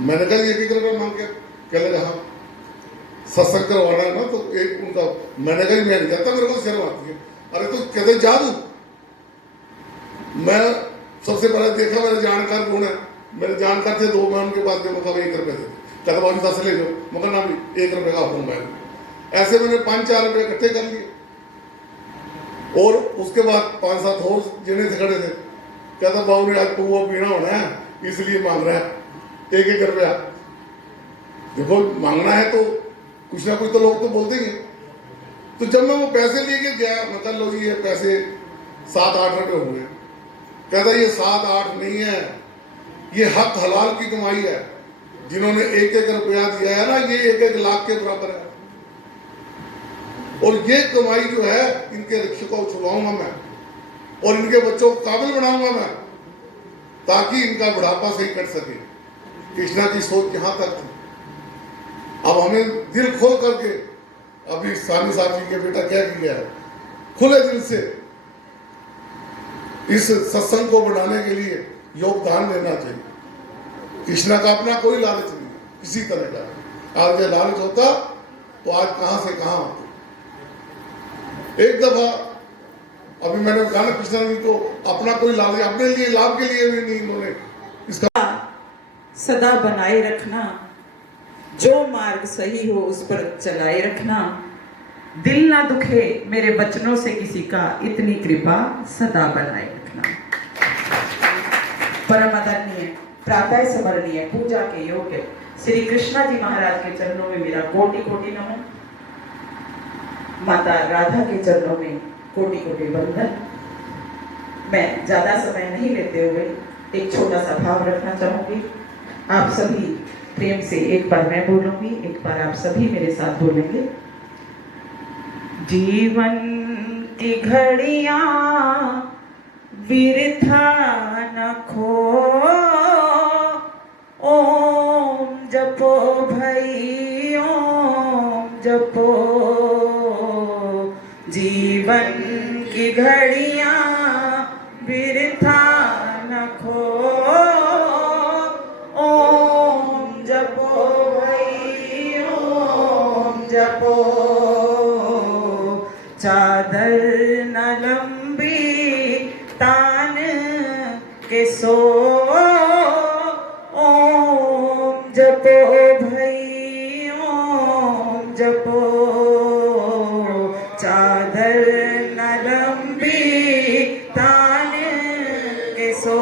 मैंने कहा 1-1 रुपया मांग गया? कहने लगा हाँ, सत्संग करवाना है ना, तो एक उनका। मैंने कहा मैं नहीं जाता, मेरे को शर्म आती है। अरे तो कहते जा दूं? मैं सबसे पहले देखा मेरे जानकार कौन है, मेरे जानकार थे 2, मैं उनके पास गया, मतलब 1 रुपये थे। कहता बाबू 10 ले जाओ, मगर ना भी 1 रुपये का होगा। ऐसे मैंने 5-4 रुपये इकट्ठे कर लिए, और उसके बाद 5-7 और जने से खड़े थे। कहता बाबू ने आज पुआ पीना होना है, इसलिए मांग रहा है 1-1 रुपया। देखो मांगना है तो कुछ ना कुछ तो लोग तो बोलते ही। तो जब मैं वो पैसे लेके गया, मतलब लो जी ये पैसे 7-8 रुपये हुए। कहता ये 7-8 नहीं है, ये हक हलाल की कमाई है। जिन्होंने 1-1 रुपया दिया है ना, ये 1-1 लाख के बराबर है। और ये कमाई जो है इनके रिक्शे को छुड़वाऊंगा मैं और इनके बच्चों को काबिल बनाऊंगा मैं, ताकि इनका बुढ़ापा सही कर सके। कृष्णा की सोच यहाँ तक थी। अब हमें दिल खोल करके, अभी सानी साहब जी के बेटा क्या किया है, खुले दिल से इस सत्संग को बढ़ाने के लिए योगदान देना चाहिए। कृष्णा का अपना कोई लालच नहीं किसी तरह का। आज ये लालच होता तो आज कहां से कहां होते। एक दफा अभी मैंने कहा ना, कृष्णा जी को अपना कोई लालच, अपने लिए लाभ के लिए भी नहीं इन्होंने इसका सदा बनाए रखना, जो मार्ग सही हो उस पर चलाए रखना, दिल ना दुखे मेरे बचनों से किसी का, इतनी कृपा सदा बनाए रखना। परम आदरणीय, प्रातः स्मरणीय, पूजा के योग्य श्री कृष्णा जी महाराज के चरणों में मेरा कोटि कोटि नमन। माता राधा के चरणों में कोटि कोटि वंदन। मैं ज्यादा समय नहीं लेते हुए एक छोटा सा भाव रखना चाहूंगी। आप सभी प्रेम से, एक बार मैं बोलूंगी, एक बार आप सभी मेरे साथ बोलेंगे। जीवन की घड़ियां बिरथा न खो, ओम जपो भई ओम जपो। जीवन की घड़ियां बिरथा न खो, ओम जपो भई ओम जपो। चादर न लंबी तान के सो, ओम जपो भई ओम जपो। चादर न लंबी तान के सो,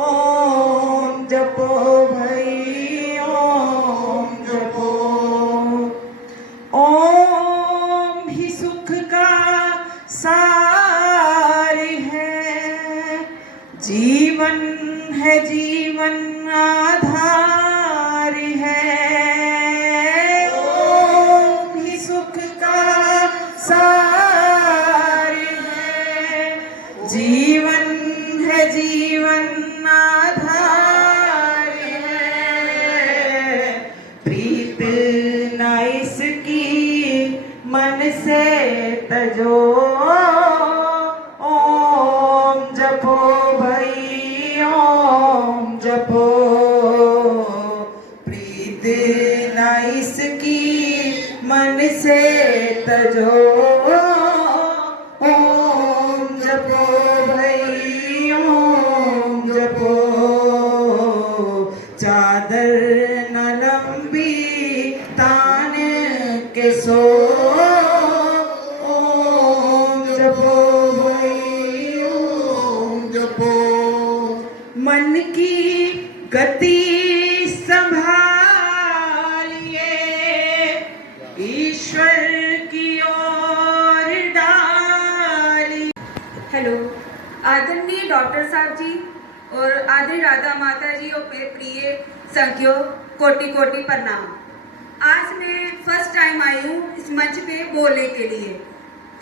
ओम जपो भई ओम जपो। ओम ही सुख का सार है, जीवन है जीवन आधार है। ओम ही सुख का सार है, जीवन है जीवन आधार है। प्रीत न इसकी मन से तजो, ओम जपो भई ओम जपो। प्रीत न इसकी मन से तजो, ओम जपो भई ओम जपो। चादर न लंबी तान के सो, ओम जपो भई ओम जपो। मन की गति संभालिए, ईश्वर की ओर डाली। हेलो, आदरणीय डॉक्टर साहब जी और आदरणीय राधा माता जी और मेरे प्रिय संज्ञो, कोटि कोटि प्रणाम। आज मैं फर्स्ट टाइम आई हूँ इस मंच पे बोलने के लिए।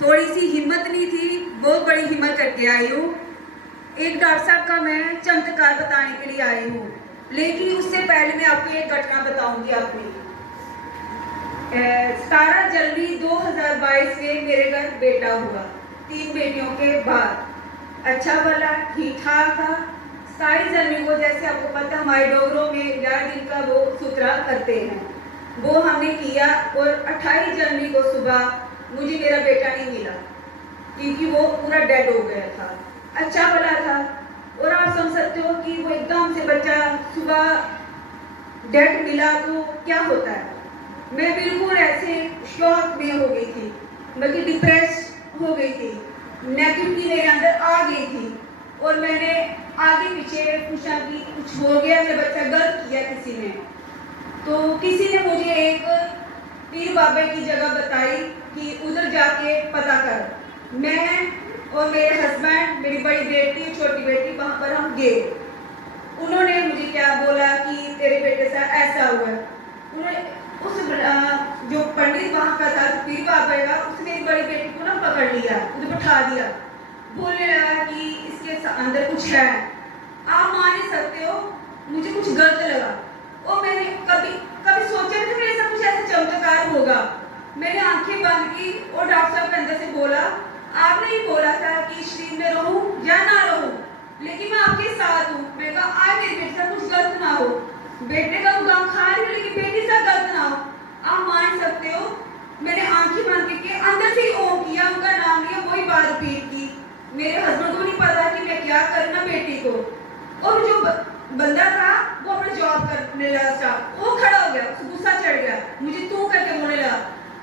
थोड़ी सी हिम्मत नहीं थी, बहुत बड़ी हिम्मत करके आई हूँ। एक डॉक्टर साहब का मैं चमत्कार बताने के लिए आई हूँ, लेकिन उससे पहले मैं आपको एक घटना बताऊंगी। अपनी 17 जनवरी 2022 में मेरे घर बेटा हुआ, 3 बेटियों के बाद। अच्छा भला ठीक ठाक था। 27 जनवरी को, जैसे आपको पता, हमारे डोगरों में 11 दिन का वो सुतरा करते हैं, वो हमने किया। और 28 जनवरी को सुबह मुझे मेरा बेटा नहीं मिला, क्योंकि वो पूरा डेड हो गया था। अच्छा भला था, और आप समझ सकते हो कि वो एकदम से बच्चा सुबह डेड मिला तो क्या होता है। मैं बिल्कुल ऐसे शॉक में हो गई थी, बल्कि डिप्रेस हो गई थी, नेगेटिविटी मेरे अंदर आ गई थी। और मैंने आगे पीछे पूछा कि कुछ हो गया, मेरा बच्चा गलत किया किसी ने। तो किसी ने मुझे एक पीर बाबा की जगह बताई कि उधर जाके पता कर। मैं और मेरे हस्बैंड, मेरी बड़ी बेटी, छोटी बेटी, वहाँ पर हम गए। उन्होंने मुझे क्या बोला कि तेरे बेटे से ऐसा हुआ है। उन्होंने उस जो पंडित वहाँ का वाला था, फिर बाप आएगा, उसने मेरी बड़ी बेटी को ना पकड़ लिया, उसे बैठा दिया, बोलने लगा कि इसके अंदर कुछ है। आप मान नहीं सकते हो, मुझे कुछ गलत लगा और मैंने कभी कभी सोचा नहीं था मेरे साथ कुछ ऐसा चमत्कार होगा। मैंने आंखें बंद की और डॉक्टर साहब के अंदर से बोला, आपने ही बोला था कि शरीर में रहूं या ना रहूं, लेकिन मैं आपके साथ हूँ। मैंने कहा आज मेरे बेटे से कुछ गलत ना हो, बेटे का गुदाम खा रही हूँ लेकिन बेटी से गलत ना हो। आप मान सकते हो, मैंने आंखें बंद करके अंदर से ही ओम किया, उनका नाम लिया, वही बात रिपीट की। मेरे हस्बैंड को नहीं पता कि मैं क्या करूँ ना बेटी को। और जो बंदा था वो अपने जॉब करने लगा था, वो खड़ा हो गया, गुस्सा चढ़ गया, मुझे तू करके बोलने लगा,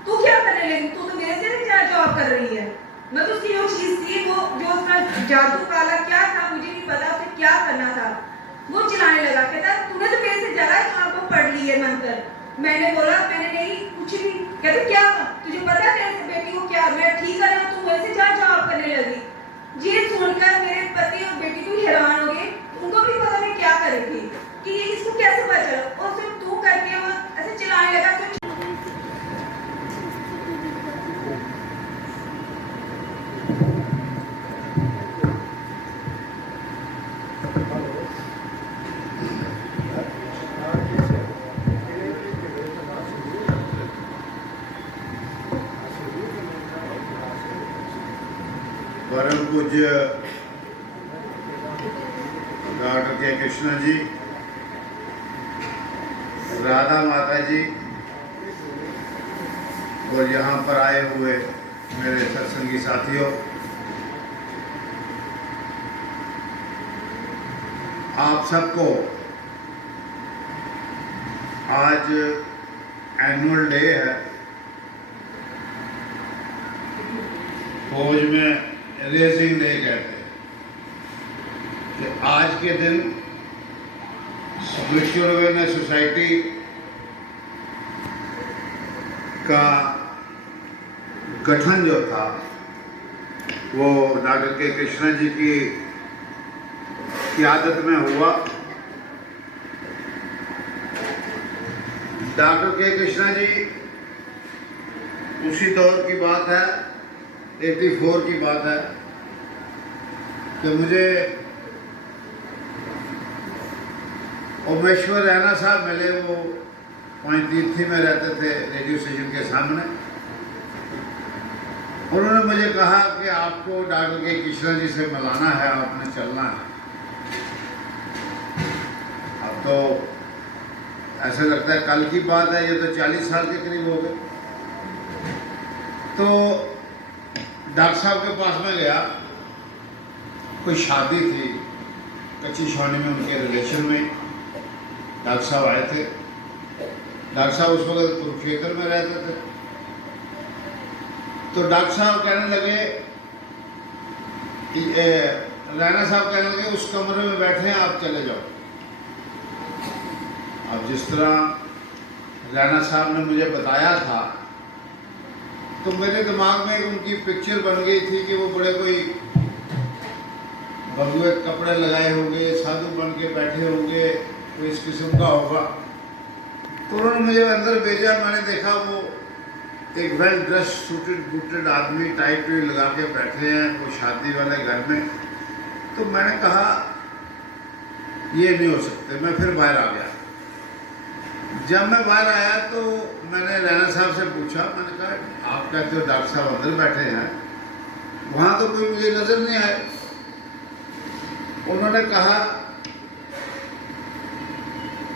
तू क्या करने लगी, तू तो मेरे से क्या जॉब कर रही है। मैं तो उसकी जो चीज थी, वो जो उसका जादू काला क्या था मुझे नहीं पता, उसे क्या करना था, वो चिल्लाने लगा, कहता तूने तो मेरे से ज्यादा यहाँ पर पढ़ ली है मंत्र। मैंने बोला मैंने नहीं कुछ नहीं। कहते क्या तुझे पता है तेरे बेटी को क्या मैं ठीक कर रहा हूँ, तू वैसे जा जॉब करने लगी। ये सुनकर मेरे पति और बेटी को हैरान हो गए, उनको भी पता नहीं क्या कर रही थी कि ये इसको कैसे पता चला। और सिर्फ तू करके वो ऐसे चिल्लाने लगा। परम पूज्य डॉक्टर के कृष्णा जी, राधा माता जी और यहाँ पर आए हुए मेरे सत्संगी साथियों, आप सबको आज एनुअल डे है। फौज में रेजिंग डे कहते हैं कि आज के दिन स्पिरिचुअल अवेयरनेस सोसाइटी का गठन जो था वो डॉक्टर के कृष्णा जी की क़यादत में हुआ। डॉक्टर के कृष्णा जी उसी दौर की बात है, 84 की बात है कि मुझे ओमेश्वर रैना साहब मिले, वो पॉइंट तीर्थी में रहते थे रेडियो स्टेशन के सामने। उन्होंने मुझे कहा कि आपको डॉक्टर के कृष्णा जी से मिलाना है, आपने चलना है। अब तो ऐसा लगता है कल की बात है, ये तो 40 साल के करीब हो गए। तो डॉक्टर साहब के पास में गया, कोई शादी थी कच्ची छावनी में, उनके रिलेशन में डॉक्टर साहब आए थे। डॉक्टर साहब उस वक्त कुरुक्षेत्र में रहते थे। तो डॉक्टर साहब कहने लगे, राणा साहब कहने लगे उस कमरे में बैठे हैं, आप चले जाओ। अब जिस तरह राणा साहब ने मुझे बताया था तो मेरे दिमाग में उनकी पिक्चर बन गई थी कि वो बड़े कोई भगवे कपड़े लगाए होंगे, साधु बन के बैठे होंगे, कोई इस किस्म का होगा। तो उन्होंने मुझे अंदर भेजा। मैंने देखा वो एक वेल ड्रेस सूटेड बूटेड आदमी टाई टू लगा के बैठे हैं वो शादी वाले घर में। तो मैंने कहा ये नहीं हो सकते, मैं फिर बाहर आ गया। जब मैं बाहर आया तो मैंने राणा साहब से पूछा, मैंने कहा आप कहते हो डॉक्टर साहब अंदर बैठे हैं, वहाँ तो कोई मुझे नज़र नहीं आए। उन्होंने कहा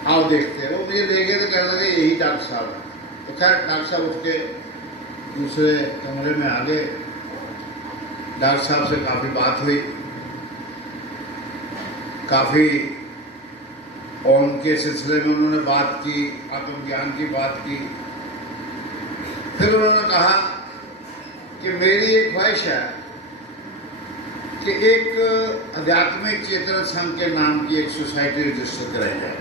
आओ देखते हैं। वो मुझे देखे तो कहने लगे यही डॉक्टर साहब है। तो खैर डॉक्टर साहब उठ के दूसरे कमरे में आ गए। डॉक्टर साहब से काफ़ी बात हुई, काफ़ी ओम के सिलसिले में उन्होंने बात की, आत्मज्ञान की बात की। फिर उन्होंने कहा कि मेरी एक ख्वाहिश है कि एक आध्यात्मिक चेतना संघ के नाम की एक सोसाइटी रजिस्टर कराई जाए।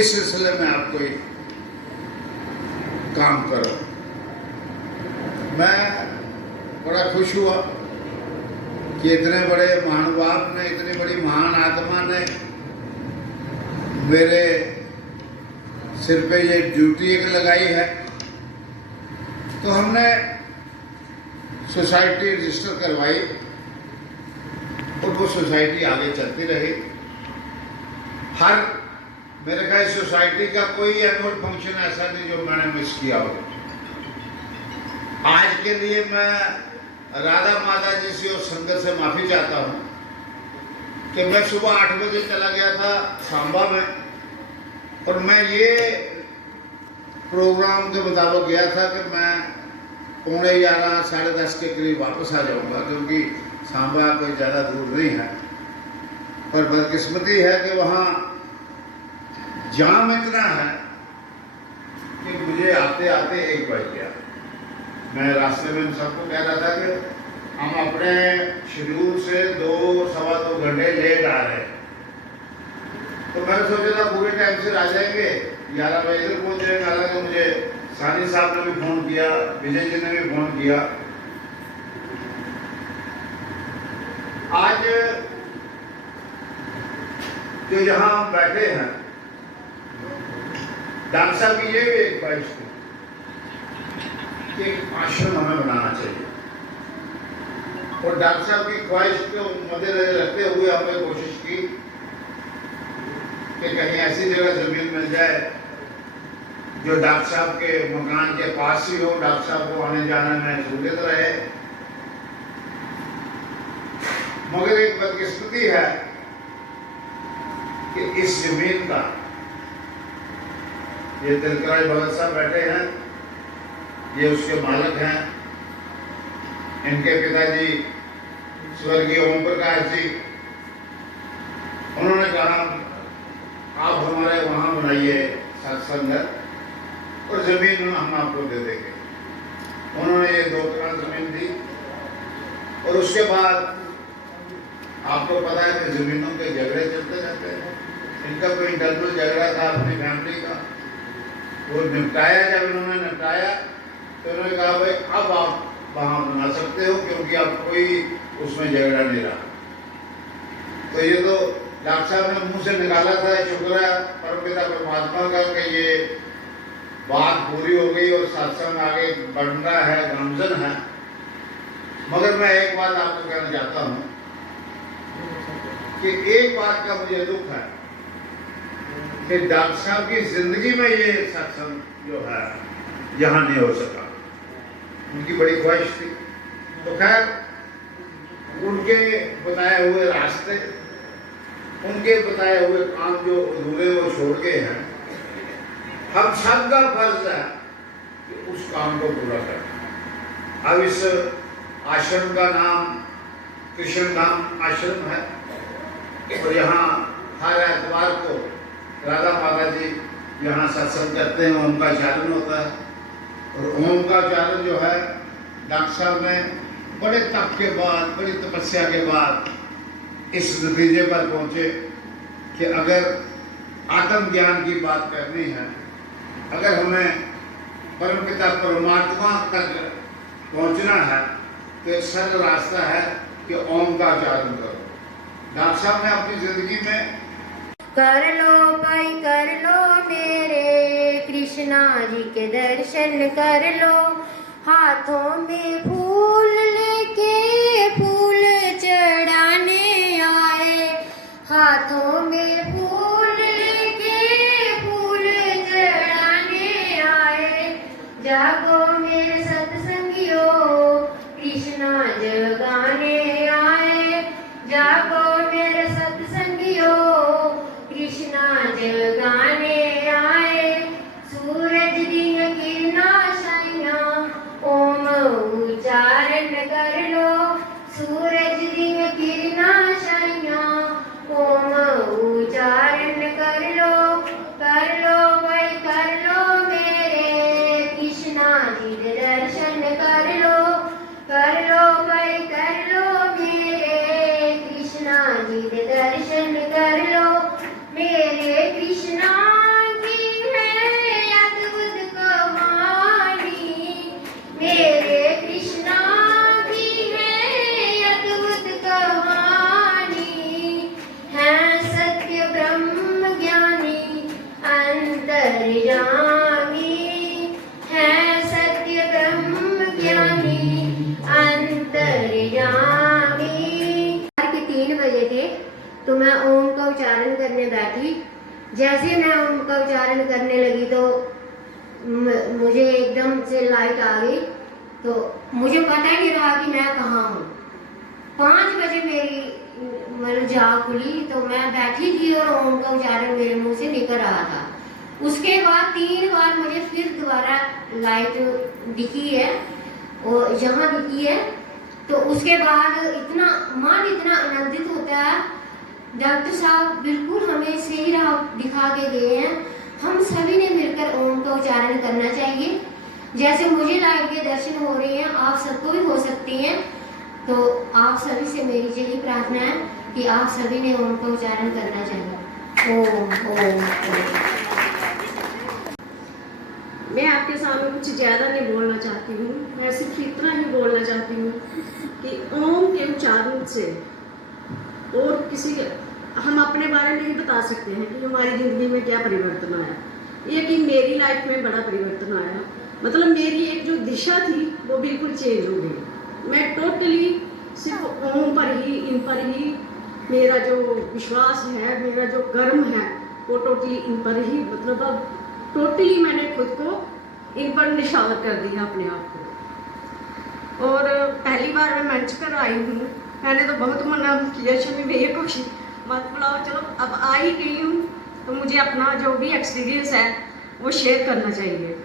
इस सिलसिले में आप कोई काम करो। मैं बड़ा खुश हुआ कि इतने बड़े महानुभाव ने, इतनी बड़ी महान आत्मा ने मेरे सिर पे ये ड्यूटी एक लगाई है तो हमने सोसाइटी रजिस्टर करवाई और वो सोसाइटी आगे चलती रही। हर मेरे ख्याल सोसाइटी का कोई एनुअल फंक्शन ऐसा नहीं जो मैंने मिस किया हो। आज के लिए मैं राधा माता जी से और संगत से माफ़ी चाहता हूँ कि मैं सुबह 8 बजे चला गया था सांबा में, और मैं ये प्रोग्राम के मुताबिक गया था कि मैं 11:15 साढ़े 10 के करीब वापस आ जाऊंगा, क्योंकि सांबा कोई ज़्यादा दूर नहीं है। पर बदकिस्मती है कि वहाँ जाम इतना है कि मुझे आते आते 1 बज गया। मैं रास्ते में सबको कह रहा था कि हम अपने शेड्यूल से 2-2.25 घंटे लेट आ रहे हैं। तो मैंने सोचा था पूरे टाइम से आ जाएंगे, 11 बजे तक पहुँच जाएंगे। हालांकि मुझे सानी साहब ने भी फ़ोन किया, विजय जी ने भी फ़ोन किया। आज जो यहाँ हम बैठे हैं, डॉक्टर साहब की ये भी एक ख्वाहिश थी कि एक आश्रम हमें बनाना चाहिए, और डॉक्टर साहब की ख्वाहिश को मद्देनजर रखते हुए हमने कोशिश की कि कहीं ऐसी जगह जमीन मिल जाए जो डॉक्टर साहब के मकान के पास ही हो, डॉक्टर साहब को आने जाने में सहूलियत रहे। मगर एक बदकिस्मती है कि इस जमीन का, ये तिलकराज भगत साहब बैठे हैं, ये उसके मालिक हैं। इनके पिताजी स्वर्गीय ओम प्रकाश जी, उन्होंने कहा आप हमारे वहाँ बनाइए सत्संग और जमीन हम आपको दे देंगे। उन्होंने ये 2 कनाल जमीन दी, और उसके बाद आपको पता है कि जमीनों के झगड़े चलते रहते हैं। इनका कोई इंटरनल झगड़ा था अपनी फैमिली का, वो निपटाया। जब इन्होंने निपटाया तो उन्होंने कहा भाई अब आप वहाँ बना सकते हो, क्योंकि अब कोई उसमें झगड़ा नहीं रहा। तो ये तो डॉक्टर साहब ने मुंह से निकाला था, शुक्र है परमपिता परमात्मा का कि ये बात पूरी हो गई और सत्संग आगे बढ़ रहा है, गामजन है। मगर मैं एक बात आपको कहना चाहता हूँ कि एक बात का मुझे दुख है कि डॉक्टर साहब की जिंदगी में ये सत्संग जो है यहाँ नहीं हो सका। उनकी बड़ी ख्वाहिश थी। तो खैर, उनके बताए हुए रास्ते, उनके बताए हुए काम जो अधूरे वो छोड़ गए हैं, हम सबका फर्ज है कि उस काम को पूरा करें। अब इस आश्रम का नाम कृष्ण धाम आश्रम है, और यहाँ हर एतवार को राधा माता जी यहाँ सत्संग करते हैं, ओम का चारण होता है। और ओम का चारण जो है, डॉक्टर साहब ने बड़े तप के बाद, बड़ी तपस्या के बाद इस नतीजे पर पहुँचे कि अगर आत्मज्ञान की बात करनी है, अगर हमें परमपिता परमात्मा तक पहुँचना है, तो एक सरल रास्ता है कि ओम का उच्चारण करो। डॉक्टर साहब ने अपनी जिंदगी में कर लो भाई कर लो मेरे कृष्णा जी के दर्शन कर लो, हाथों में फूल लेके फूल चढ़ाने आए, हाथों में फूल लेके फूल चढ़ाने आए। जागो मेरे सत्संगियों कृष्णा जगाने आए, जागो मेरे सत्संगियों कृष्णा जगाने आए। सूरज दिया किरणा छाइयां ओम उच्चारण कर लो, सूरज दिया किरणा छाइयां ओम उच्चारण कर लो भाई कर लो मेरे कृष्णा जी दर्शन कर लो भाई जैसे मैं ओम का उच्चारण करने लगी तो मुझे एकदम से लाइट आ गई, तो मुझे पता ही नहीं रहा कि मैं कहाँ हूँ। 5 बजे मेरी मतलब जाग खुली तो मैं बैठी थी और ओम का उच्चारण मेरे मुंह से निकल रहा था। उसके बाद 3 बार मुझे फिर दोबारा लाइट दिखी है और यहाँ दिखी है, तो उसके बाद इतना मन इतना आनंदित होता है। डॉक्टर साहब बिल्कुल हमें सही राह दिखा के गए हैं। हम सभी ने मिलकर ओम का उच्चारण करना चाहिए। जैसे मुझे लाइट के दर्शन हो रहे हैं, आप सबको भी हो सकते हैं। तो आप सभी से मेरी यही प्रार्थना है कि आप सभी ने ओम का उच्चारण करना चाहिए। ओम ओम ओम। मैं आपके सामने कुछ ज़्यादा नहीं बोलना चाहती हूँ, मैं सिर्फ इतना ही बोलना चाहती हूँ कि ओम के उच्चारण से और किसी हम अपने बारे में ही बता सकते हैं कि हमारी ज़िंदगी में क्या परिवर्तन आया। ये कि मेरी लाइफ में बड़ा परिवर्तन आया, मतलब मेरी एक जो दिशा थी वो बिल्कुल चेंज हो गई। मैं टोटली सिर्फ ओम पर ही, इन पर ही मेरा जो विश्वास है, मेरा जो कर्म है वो टोटली इन पर ही, मतलब अब टोटली मैंने खुद को इन पर निशावर कर दिया अपने आप को। और पहली बार मैं मंच पर आई हूँ, मैंने तो बहुत मना किया शमी भैया को मत बुलाओ, चलो अब आ ही गई हूँ तो मुझे अपना जो भी एक्सपीरियंस है वो शेयर करना चाहिए।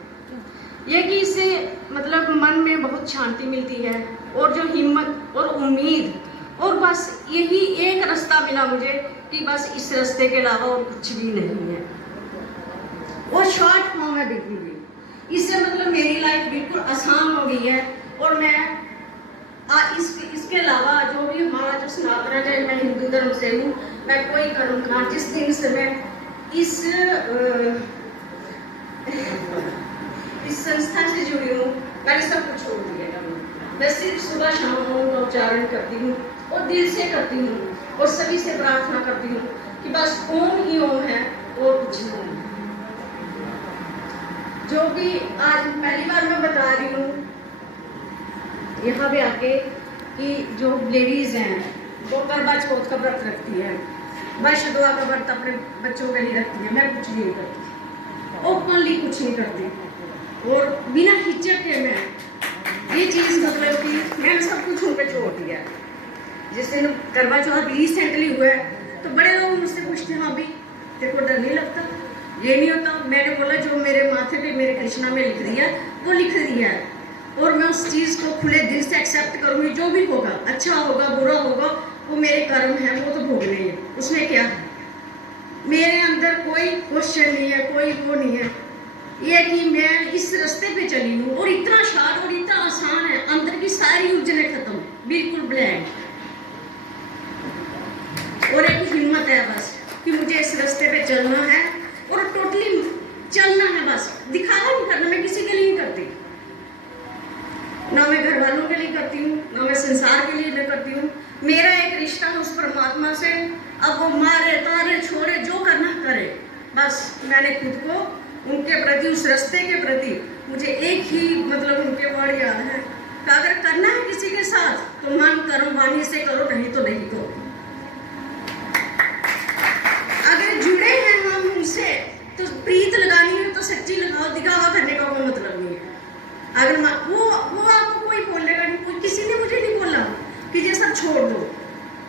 ये कि इससे मतलब मन में बहुत शांति मिलती है और जो हिम्मत और उम्मीद, और बस यही एक रास्ता मिला मुझे कि बस इस रास्ते के अलावा और कुछ भी नहीं है। वो शॉर्ट फॉर्म है बिल्कुल भी। इससे मतलब मेरी लाइफ बिल्कुल आसान हो गई है। और मैं इसके अलावा जो भी हमारा जो सनातन है, मैं हिंदू धर्म से हूँ, मैं कोई कर्म कांड जिस दिन से मैं इस संस्था से जुड़ी हूँ, मैंने सब कुछ छोड़ दिया। मैं सिर्फ सुबह शाम ओम का उच्चारण करती हूँ और दिल से करती हूँ और सभी से प्रार्थना करती हूँ कि बस ओम ही ओम है और कुछ नहीं। जो भी आज पहली बार मैं बता रही हूँ यहाँ पे आके कि जो लेडीज हैं वो करवा चौथ का व्रत रखती है, वैश्य दुआ का व्रत अपने बच्चों के लिए रखती है। मैं कुछ नहीं करती, ओपनली कुछ नहीं करती और बिना हिचक के मैं ये चीज़ मतलब कि मैंने सब कुछ उन पर छोड़ दिया। जिस दिन करवा चौथ रिसेंटली हुआ है तो बड़े लोग मुझसे पूछते हैं, हाँ भी तेरे को डर नहीं लगता? ये नहीं होता। मैंने बोला जो मेरे माथे पे मेरे कृष्णा में लिख दिया वो लिख दिया है और मैं उस चीज़ को खुले दिल से एक्सेप्ट करूँगी। जो भी होगा, अच्छा होगा बुरा होगा, वो मेरे कर्म है, वो तो भोगने ही है। उसमें क्या है, मेरे अंदर कोई क्वेश्चन नहीं है, कोई वो नहीं है। ये कि मैं इस रास्ते पे चली हूँ और इतना शार्ट और इतना आसान है, अंदर की सारी उलझनें खत्म, बिल्कुल ब्लैंक। और एक हिम्मत है बस कि मुझे इस रास्ते पे चलना है और टोटली चलना है, बस दिखावा नहीं करना। मैं किसी के लिए नहीं करती, ना मैं घर वालों के लिए करती हूँ, ना मैं संसार के लिए करती हूँ। मेरा एक रिश्ता है उस परमात्मा से, अब वो मारे तारे छोड़े जो करना करे, बस मैंने खुद को उनके प्रति, उस रास्ते के प्रति, मुझे एक ही मतलब उनके वर्ड याद है कि अगर करना है किसी के साथ तो मन कर्म वाणी से करो, नहीं तो नहीं करो। अगर जुड़े हैं हम उनसे तो प्रीत लगानी है तो सच्ची लगाओ, दिखावा करने का कोई मतलब नहीं है। अगर वो आपको कोई बोलेगा नहीं, कोई किसी ने मुझे नहीं बोला कि ये सब छोड़ दो,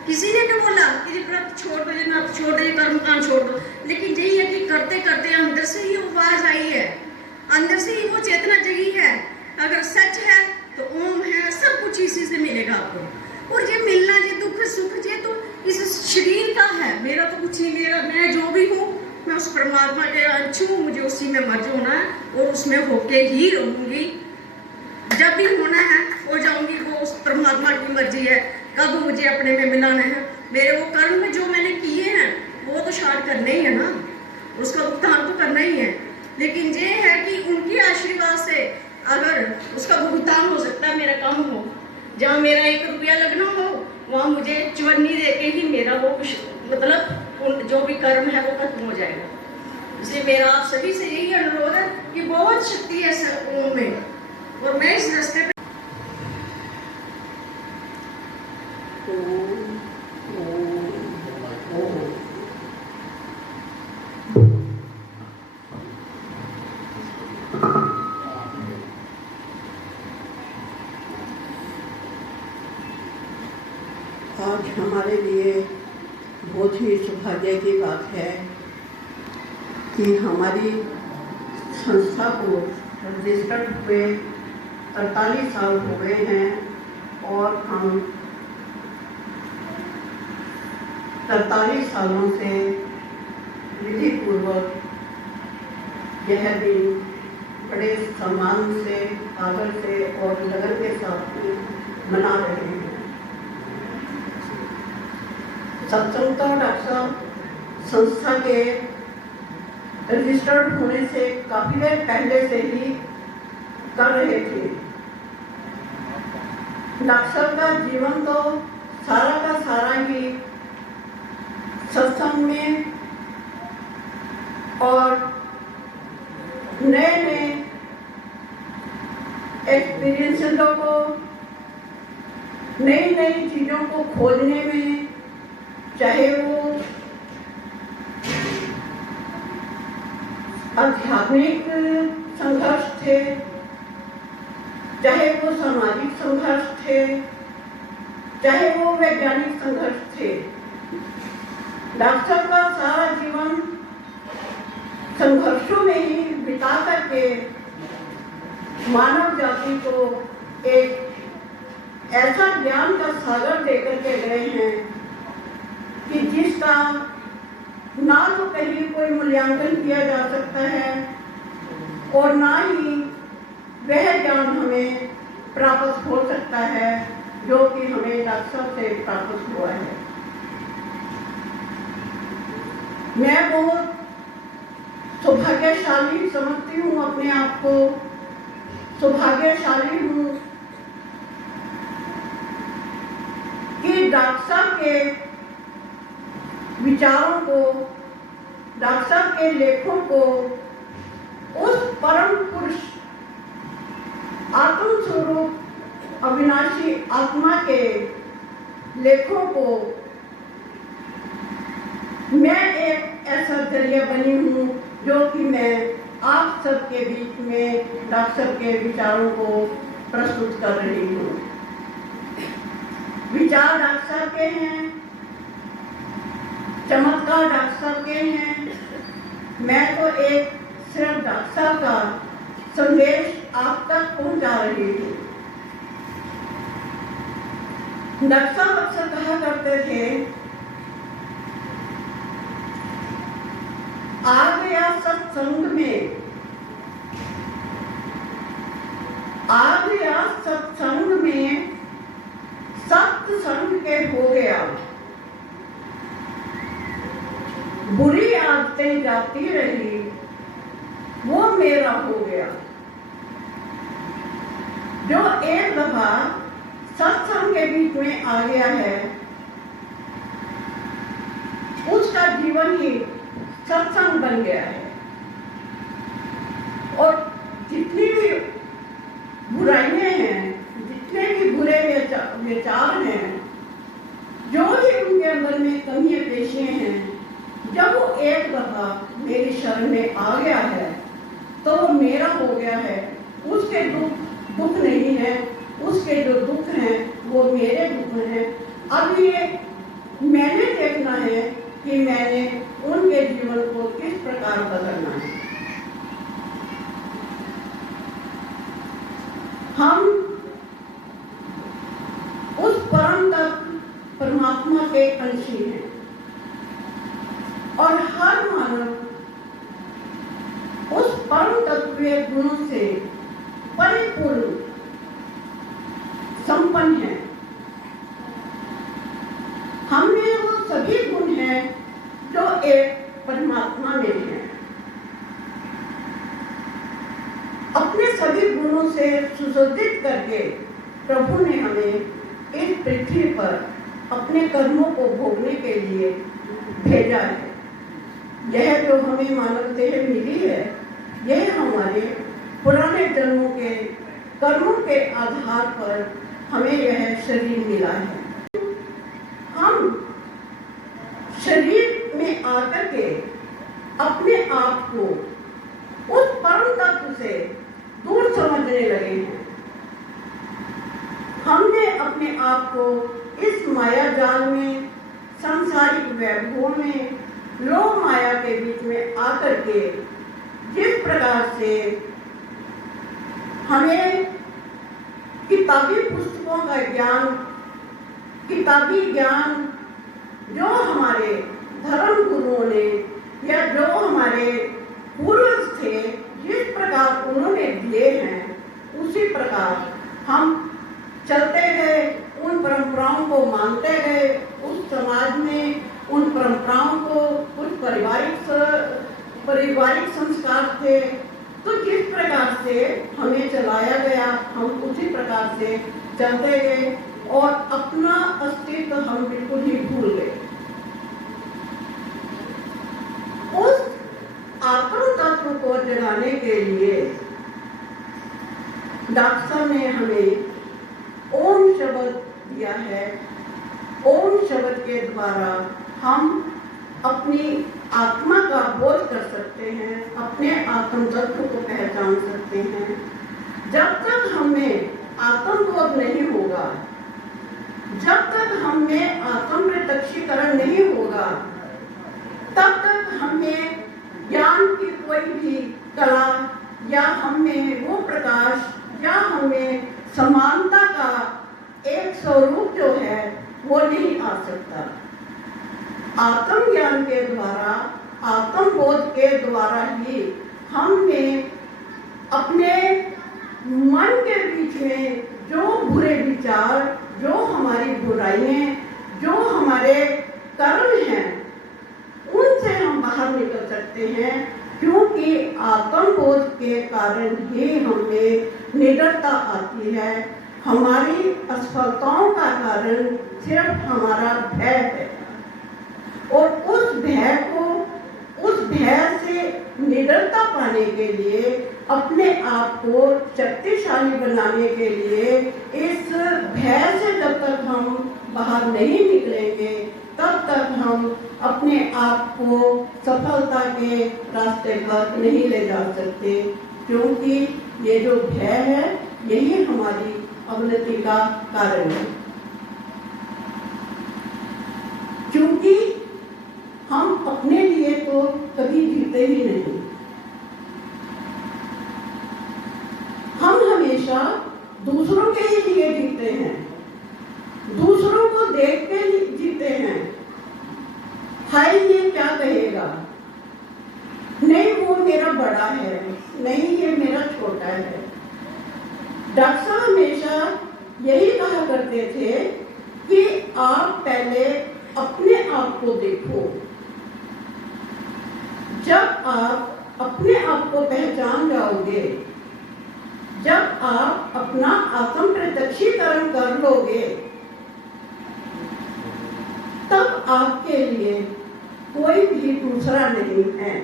किसी ने नहीं बोला कि ये व्रत छोड़ दो, ये नत छोड़ दो, ये कर्मकांड छोड़ दो। लेकिन यही है कि करते करते अंदर से ही आवाज आई है, अंदर से ही वो चेतना जगी है। अगर सच है तो ओम है, सब कुछ इसी से मिलेगा आपको। और ये मिलना, ये दुख सुख, ये तो इस शरीर का है, मेरा तो कुछ नहीं। मेरा मैं जो भी हूँ मैं उस परमात्मा के अंश हूँ, मुझे उसी में मर्ज होना है और उसमें होके ही रहूँगी। जब भी होना है हो जाऊंगी, वो उस परमात्मा की मर्जी है कब मुझे अपने में मिलाना है। मेरे वो कर्म में जो मैंने किए हैं वो तो शार्ट करने ही है ना, उसका भुगतान तो करना ही है। लेकिन ये है कि उनके आशीर्वाद से अगर उसका भुगतान हो सकता है, मेरा काम हो, जहाँ मेरा 1 रुपया लगना हो वहाँ मुझे चवन्नी दे के ही मेरा वो मतलब जो भी कर्म है वो खत्म हो जाएगा। इसलिए मेरा आप सभी से यही अनुरोध है कि बहुत शक्ति है सर ओम में, और मैं इस रास्ते पे ओम ओम ओम हमारे लिए बहुत ही सौभाग्य की बात है कि हमारी संस्था को रजिस्टर्ड हुए 48 साल हो गए हैं और हम 43 सालों से विधिपूर्वक यह दिन बड़े सम्मान से, आदर से और लगन के साथ मना रहे हैं। सत्संगता डॉक्टर साहब संस्था के रजिस्टर्ड होने से काफी देर पहले से ही कर रहे थे। डॉक्टर साहब का जीवन तो सारा का सारा ही सत्संग में और नए नए एक्सपीरियंसों को, नई नई चीज़ों को खोजने में, चाहे वो आध्यात्मिक संघर्ष थे, चाहे वो सामाजिक संघर्ष थे, चाहे वो वैज्ञानिक संघर्ष थे। डॉक्टर का सारा जीवन संघर्षों में ही बिता करके मानव जाति को एक ऐसा ज्ञान का सागर देकर के गए हैं कि जिसका ना तो कहीं कोई मूल्यांकन किया जा सकता है और ना ही वह ज्ञान हमें प्राप्त हो सकता है जो कि हमें डॉक्टर से प्राप्त हुआ है। मैं बहुत सौभाग्यशाली समझती हूँ, अपने आप को सौभाग्यशाली हूँ कि डॉक्टर साहब के विचारों को, डॉक्टर साहब के लेखों को उस परम पुरुष आत्म स्वरूप अविनाशी आत्मा के लेखों को मैं एक ऐसा जरिया बनी हूँ जो कि मैं आप सबके बीच में डॉक्टर साहब के विचारों को प्रस्तुत कर रही हूँ। विचार डॉक्टर साहब के हैं, चमत्कार डॉक्टर साहब के हैं। मैं तो एक सिर्फ डॉक्टर साहब का संदेश आप तक पहुँचा रही हूँ। डॉक्टर साहब अक्सर कहा करते थे, आ गया सत्संग में, आ गया सत्संग में, सत्संग के हो गया, बुरी आदतें जाती रही, वो मेरा हो गया। जो एक दफा सत्संग के बीच में आ गया है, उसका जीवन ही सत्संग बन गया है और जितनी भी बुराइयां हैं, जितने भी बुरे विचार हैं, जो भी उनके अंदर में कमियां पेशियां हैं, जब वो एक दफा मेरी शरण में आ गया है तो वो मेरा हो गया है। उसके दुख नहीं है, उसके जो दुख हैं वो मेरे दुख हैं। अब ये मैंने देखना है कि मैंने उनके जीवन को किस प्रकार बदलना है। हम उस परम तत्व परमात्मा के अंशी हैं और हर मानव उस परम तत्वीय गुणों से परिपूर्ण संपन्न है। हमने वो सभी गुण हैं जो एक परमात्मा में है। अपने सभी गुणों से सुसज्जित करके प्रभु ने हमें इस पृथ्वी पर अपने कर्मों को भोगने के लिए भेजा है। यह जो हमें मानव देह मिली है, यह हमारे पुराने जन्मों के कर्मों के आधार पर हमें यह शरीर मिला है। हम शरीर में आकर के अपने आप को उस परम तत्व से दूर समझने लगे हैं। हमने अपने आप को इस माया जाल में, सांसारिक वैभवों में, लोक माया के बीच में आकर के जिस प्रकार से हमें किताबी पुस्तकों का ज्ञान, किताबी ज्ञान जो हमारे धर्म गुरुओं ने या जो हमारे पूर्वज थे जिस प्रकार उन्होंने दिए हैं, उसी प्रकार हम चलते गए, उन परंपराओं को मानते गए। उस समाज में उन परंपराओं को कुछ पारिवारिक संस्कार थे, तो जिस प्रकार से हमें चलाया गया हम उसी प्रकार से चलते गए और अपना अस्तित्व हम बिल्कुल ही भूल गए। उस आत्म तत्व को जगाने के लिए डॉक्टर साहब ने हमें ओम शब्द दिया है। ओम शब्द के द्वारा हम अपनी आत्मा का बोध कर सकते हैं, अपने आत्म तत्व को पहचान सकते हैं। जब तक हमें आत्मबोध नहीं होगा, जब तक हमें आत्म प्रत्यक्षीकरण नहीं होगा, तब तक हमें ज्ञान की कोई भी कला या हमें वो प्रकाश या हमें समानता का एक स्वरूप जो है वो नहीं आ सकता। आत्म ज्ञान के द्वारा, आत्मबोध के द्वारा ही हमें अपने मन के बीच में जो बुरे विचार, जो हमारी बुराइयां, जो हमारे कर्म हैं, उनसे हम बाहर निकल सकते हैं, क्योंकि आत्मबोध के कारण ही हमें निडरता आती है। हमारी असफलताओं का कारण सिर्फ हमारा भय है और उस भय से निडरता पाने के लिए, अपने आप को शक्तिशाली बनाने के लिए, इस भय से जब तक हम बाहर नहीं निकलेंगे तब तक हम अपने आप को सफलता के रास्ते पर नहीं ले जा सकते, क्योंकि ये जो भय है यही हमारी अवनति का कारण है। क्योंकि हम अपने लिए तो कभी जीते ही नहीं, हम हमेशा दूसरों के ही लिए जीते हैं, दूसरों को देख के जीते हैं। हाय ये क्या कहेगा, नहीं वो मेरा बड़ा है, नहीं ये मेरा छोटा है। डॉक्टर साहब हमेशा यही कहा करते थे कि आप पहले अपने आप को देखो। जब आप अपने आप को पहचान जाओगे, जब आप अपना आत्म प्रत्यक्षीकरण कर लोगे, तब आपके लिए कोई भी दूसरा नहीं है।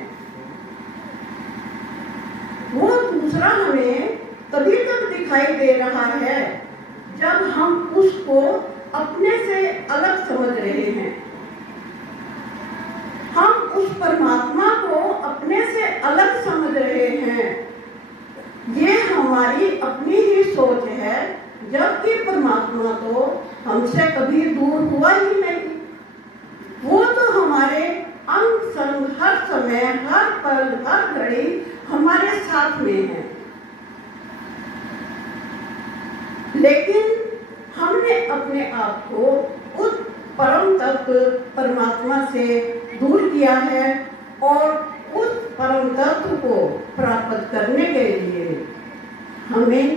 वो दूसरा हमें तभी तक दिखाई दे रहा है जब हम उसको अपने से अलग समझ रहे हैं। हम उस परमात्मा को अपने से अलग समझ रहे हैं। ये हमारी अपनी ही सोच है, जबकि परमात्मा तो हमसे कभी दूर हुआ ही नहीं। वो तो हमारे अंग संग हर समय, हर पल, हर घड़ी हमारे साथ में है। लेकिन हमने अपने आप को उस परम तत्व परमात्मा से दूर किया है और उस परम तत्व को प्राप्त करने के लिए हमें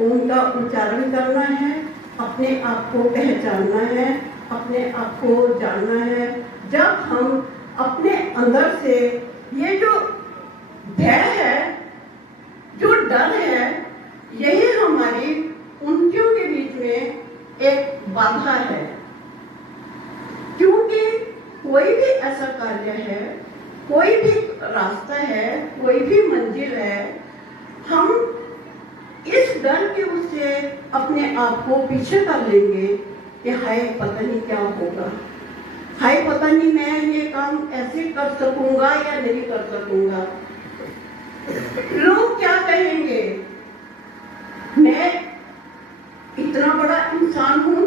उनका उच्चारण करना है, अपने आप को पहचानना है, अपने आप को जानना है। जब हम अपने अंदर से ये जो भय है, जो डर है, यही हमारी उनकियों के बीच में एक बाधा है। क्योंकि कोई भी ऐसा कार्य है, कोई भी रास्ता है, कोई भी मंजिल है, हम इस डर के उससे अपने आप को पीछे कर लेंगे कि हाय पता नहीं क्या होगा, हाय पता नहीं मैं ये काम ऐसे कर सकूंगा या नहीं कर सकूंगा, लोग क्या कहेंगे, मैं इतना बड़ा इंसान हूं,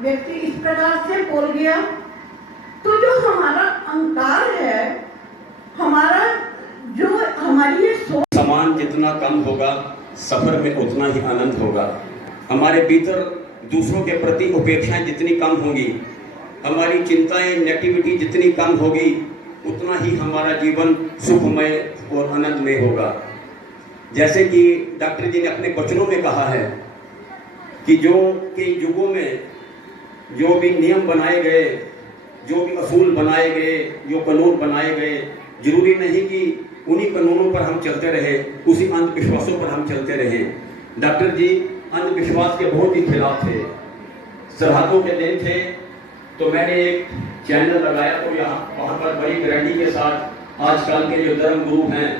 व्यक्ति इस प्रकार से बोल गया, तो जो हमारा अहंकार है, हमारा जो हमारी ये सोच, सामान जितना कम होगा सफर में उतना ही आनंद होगा। हमारे भीतर दूसरों के प्रति उपेक्षाएं जितनी कम होंगी, हमारी चिंताएं नेगेटिविटी जितनी कम होगी, उतना ही हमारा जीवन सुखमय और आनंदमय होगा। जैसे कि डॉक्टर जी ने अपने वचनों में कहा है कि जो कई युगों में जो भी नियम बनाए गए, जो भी असूल बनाए गए, जो कानून बनाए गए, जरूरी नहीं कि उन्हीं कानूनों पर हम चलते रहे, उसी अंधविश्वासों पर हम चलते रहे। डॉक्टर जी अंधविश्वास के बहुत ही खिलाफ थे। सरहदों के दिन थे तो मैंने एक चैनल लगाया, तो वहाँ पर बड़ी गारंटी के साथ आजकल के जो धर्म गुरु हैं,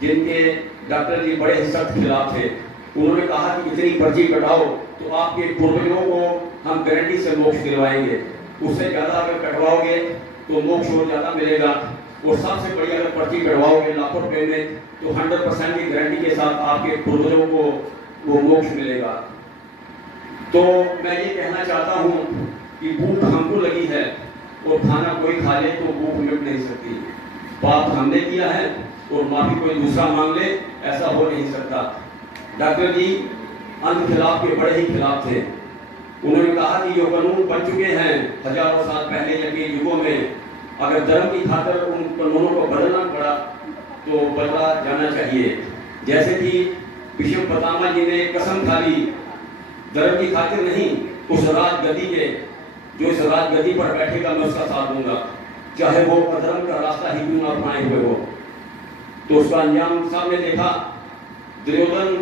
जिनके डॉक्टर जी बड़े सख्त खिलाफ थे, उन्होंने कहा कि इतनी पर्ची कटाओ तो आपके पूर्वजों को हम गारंटी से मोक्ष दिलवाएंगे, उससे ज़्यादा अगर कटवाओगे तो मोक्ष और ज़्यादा मिलेगा, और सबसे बड़ी अगर पर्ची कटवाओगे लाखों रुपये में तो 100% की गारंटी के साथ आपके पूर्वजों को वो मोक्ष मिलेगा। तो मैं ये कहना चाहता हूँ कि भूख हमको लगी है और खाना कोई खा ले तो भूख मिट नहीं सकती। पाप हमने किया है और माफी कोई दूसरा मांग ले, ऐसा हो नहीं सकता। डॉक्टर जी अंध खिलाफ के बड़े ही खिलाफ थे। उन्होंने कहा कि जो कानून बन चुके हैं हजारों साल पहले या के युगों में, अगर धर्म की खातिर उन कानूनों को बदलना पड़ा तो बदला जाना चाहिए। जैसे कि विष्णु पितामह जी ने कसम खा ली, धर्म की खातिर नहीं, उस राजगद्दी के जो इस राजगद्दी पर बैठेगा मैं उसका साथ दूंगा, चाहे वो अधर्म का रास्ता ही क्यों ना अपनाए हुए हो। तो उसका अंजाम सामने देखा। दुर्योधन,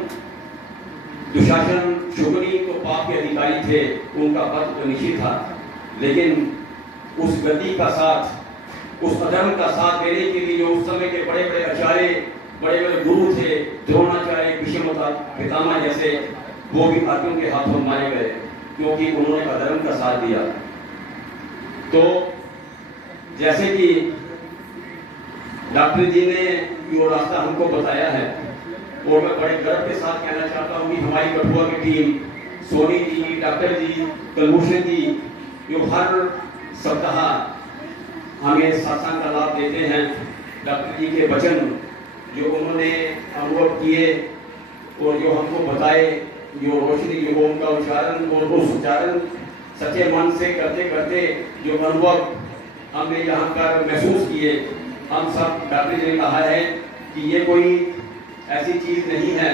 दुशासन, शुगनी तो पाप के अधिकारी थे, उनका पद तो निश्चित था, लेकिन उस गद्दी का साथ, उस अधर्म का साथ देने के लिए जो उस समय के बड़े बड़े आचार्य, बड़े बड़े गुरु थे, द्रोणाचार्य, भीष्म पितामह जैसे, वो भी अर्जुन के हाथों मारे गए क्योंकि उन्होंने अधर्म का साथ दिया। तो जैसे कि डॉक्टर जी ने जो रास्ता हमको बताया है, और मैं बड़े गर्व के साथ कहना चाहता हूँ कि हमारी कठुआ की टीम, सोनी जी, डॉक्टर जी, कुलभूषण जी, जो हर सप्ताह हमें सत्संग का लाभ देते हैं, डॉक्टर जी के वचन जो उन्होंने अनुभव किए और जो हमको बताए, जो रोशनी जो उनका उच्चारण और उस उच्चारण सच्चे मन से करते करते जो अनुभव हमने यहाँ पर महसूस किए, हम सब डॉक्टर जी ने कहा है कि ये कोई ऐसी चीज़ नहीं है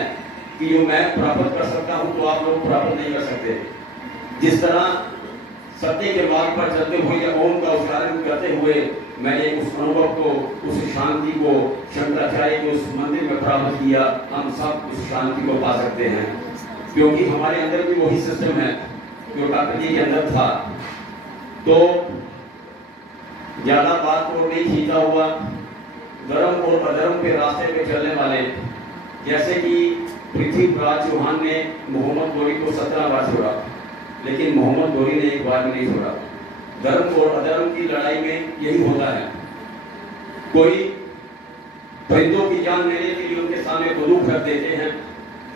कि जो मैं प्राप्त कर सकता हूँ तो आप लोग प्राप्त नहीं कर सकते। जिस तरह सत्य के मार्ग पर चलते हुए या ओम का उच्चारण करते हुए मैंने उस अनुभव को, उस शांति को शंकराचार्य के उस मंदिर में प्राप्त किया, हम सब उस शांति को पा सकते हैं, क्योंकि हमारे अंदर भी वही सिस्टम है जो डॉक्टर जी के अंदर था। तो ज्यादा बात को नहीं खींचा हुआ, धर्म और अधर्म के रास्ते पे चलने वाले, जैसे कि पृथ्वीराज चौहान ने मोहम्मद गोरी को 17 बार छोड़ा, लेकिन मोहम्मद गोरी ने एक बार भी नहीं छोड़ा। धर्म और अधर्म की लड़ाई में यही होता है। कोई परिंदों की जान लेने के लिए उनके सामने बंदूक रख देते हैं,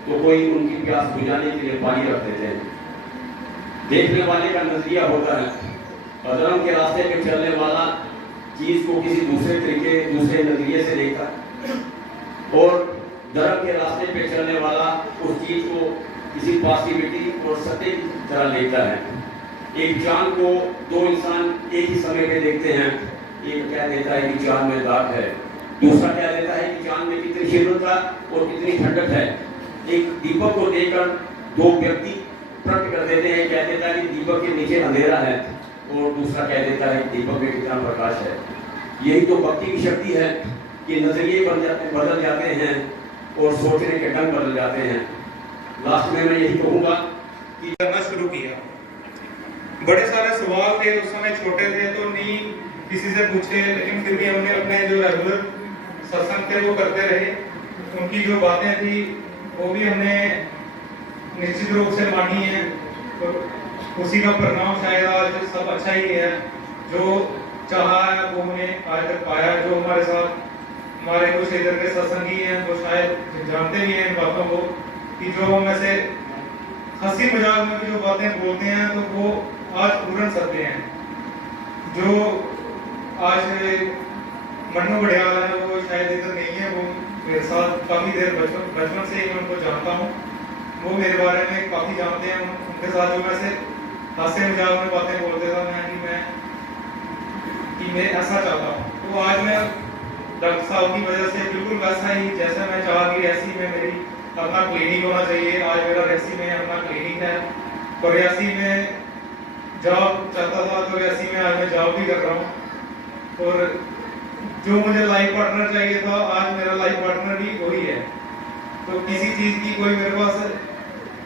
तो कोई उनकी प्यास बुझाने के लिए पानी रख देते हैं। देखने वाले का नजरिया होता है। अधर्म के रास्ते पे चलने वाला चीज को किसी दूसरे तरीके, दूसरे नजरिए से देखता है, और धर्म के रास्ते पे चलने वाला उस चीज को किसी पॉजिटिविटी और सत्य की तरह देखता है। एक चांद को दो इंसान एक ही समय पे देखते हैं, एक कह देता है कि चांद में दाग है, दूसरा कह देता है कि चांद में कितनी शीतलता और कितनी ठंडक है। एक दीपक को देखकर दो व्यक्ति प्रकट कर देते हैं, कह देता है कि दीपक के नीचे अंधेरा है, और दूसरा कह देता है कि दीपक में कितना प्रकाश है। यही तो भक्ति की शक्ति है कि नजरिए बदल जाते हैं और सोचने के ढंग बदल जाते हैं। लास्ट में मैं यही कहूँगा कि करना शुरू किया। बड़े सारे सवाल थे, उस समय छोटे थे तो नहीं किसी से पूछे, लेकिन फिर भी हमने अपने जो रेगुलर सत्संग थे वो करते रहे। उनकी जो बातें थी वो भी हमने निश्चित रूप से मानी है, तो उसी का परिणाम शायद आज सब अच्छा ही है। जो चाहा है वो हमने आज तक पाया। जो हमारे साथ हमारे कुछ इधर के सत्संगी हैं वो शायद जानते भी हैं इन बातों को, कि जो हम ऐसे हंसी मजाक में भी जो बातें बोलते हैं तो वो आज पूर्ण सत्य हैं। जो आज मन्नू बड़ियाल है वो शायद इधर नहीं है, वो मेरे साथ काफ़ी देर बचपन से ही मैं उनको जानता हूँ। वो मेरे बारे में काफ़ी जानते हैं। उनके साथ जो मैं से हास्य मजाक में बातें बोलते था मैं ऐसा चाहता हूँ। तो आज मैं डॉक्टर साहब की वजह से बिल्कुल वैसा ही जैसा मैं चाह कि ऐसी में मेरी अपना क्लिनिक होना चाहिए। आज मेरा रेसी में अपना क्लिनिक है और रेसी में जॉब चाहता था, तो रेसी में आज मैं जॉब भी कर रहा हूँ। और जो मुझे लाइफ पार्टनर चाहिए था, आज मेरा लाइफ पार्टनर भी वही है। तो किसी चीज़ की कोई मेरे पास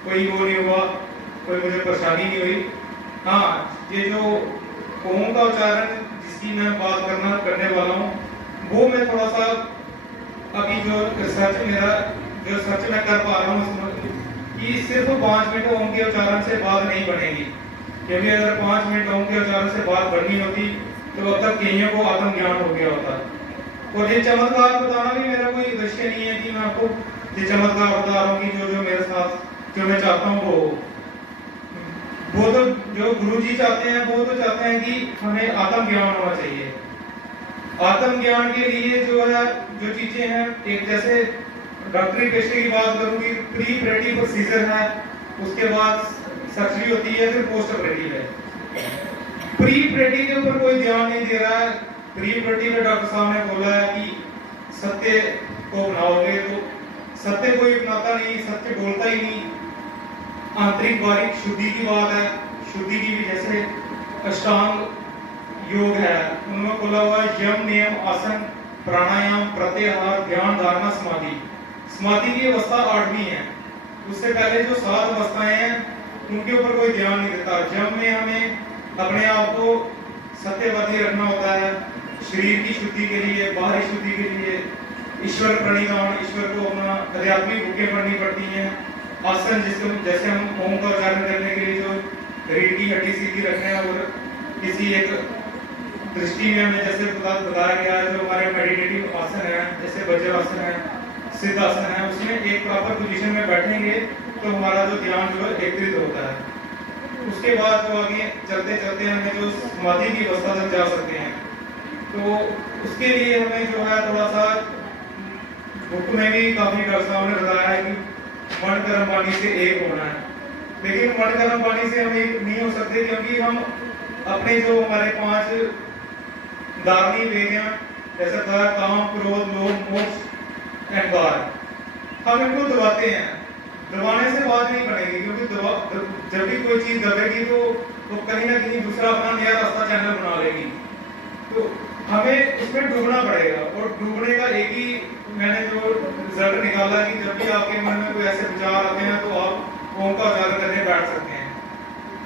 कोई वो नहीं हुआ, कोई मुझे परेशानी नहीं हुई। हाँ, ये जो ओम का उच्चारण जिसकी मैं बात करने वाला हूँ, वो मैं थोड़ा सा अभी जो रिसर्च मैं कर पा रहा हूँ कि सिर्फ 5 मिनट ओम के उच्चारण से बात नहीं बनेगी। क्योंकि अगर 5 मिनट ओम के उच्चारण से बात बननी होती तो अब तक कईयों को आत्मज्ञान हो गया होता। और ये चमत्कार बताना भी मेरा कोई उद्देश्य नहीं है कि मैं आपको ये चमत्कार बता रहा हूँ कि जो मेरे साथ जो मैं चाहता हूँ वो तो जो गुरु जी चाहते हैं, वो तो चाहते हैं कि हमें आत्मज्ञान होना चाहिए। आत्मज्ञान के लिए जो है जो चीजें हैं, एक जैसे डॉक्टरी पेशे की बात करूंगी, प्री ऑपरेटिव प्रोसीजर है, उसके बाद सर्जरी होती है, फिर पोस्ट ऑपरेटिव है। प्री ऑपरेटिव के ऊपर कोई ध्यान नहीं दे रहा है। प्री ऑपरेटिव में डॉक्टर साहब ने बोला है कि सत्य को अपनाओगे, तो सत्य कोई अपनाता नहीं, सत्य बोलता ही नहीं। आंतरिक बारीक शुद्धि की बात है। शुद्धि की भी जैसे अष्टांग योग है, उनमें बोला हुआ यम नियम आसन प्राणायाम प्रत्याहार ध्यान धारणा समाधि। समाधि की अवस्था 8वीं है। उससे पहले जो 7 अवस्थाएं हैं उनके ऊपर कोई ध्यान नहीं देता। यम में हमें अपने आप को सत्यवादी रखना होता है, शरीर की शुद्धि के लिए, बाहरी शुद्धि के लिए ईश्वर प्रणिधान, ईश्वर को अपना आध्यात्मिक बुकें पढ़नी पड़ती हैं। आसन जैसे हम ओम का उच्चारण करने के लिए जो रीढ़ की हड्डी सीधी रखना है, और किसी एक दृष्टि में हमें जैसे बताया गया है, जो हमारे मेडिटेटिव आसन है, जैसे वज्रासन है, सिद्ध आसन है, उसमें एक प्रॉपर पोजीशन में बैठेंगे तो हमारा जो ध्यान जो है एकत्रित होता है। उसके बाद जो आगे चलते चलते हमें जो समाधि की अवस्था तक जा सकते हैं। तो उसके लिए हमें जो है थोड़ा सा बुक में भी काफी डॉक्टर साहब ने बताया है कि मन गर्म पानी से एक होना है। लेकिन मन गर्म पानी से हम एक नहीं हो सकते, क्योंकि हम अपने जो हमारे 5 धार्मिक वेग हैं, जैसे काम क्रोध लोभ मोक्ष अहंकार, हम इनको दबाते हैं। दबाने से बात नहीं बनेगी, क्योंकि जब भी कोई चीज दबेगी तो कहीं ना कहीं दूसरा अपना नया रास्ता चैनल बना लेगी। तो हमें इसमें डूबना पड़ेगा। और डूबने का एक ही मैंने जो रिजल्ट निकाला है कि जब भी आपके मन में कोई ऐसे विचार आते हैं तो आप ओम का उच्चारण करने बैठ सकते हैं।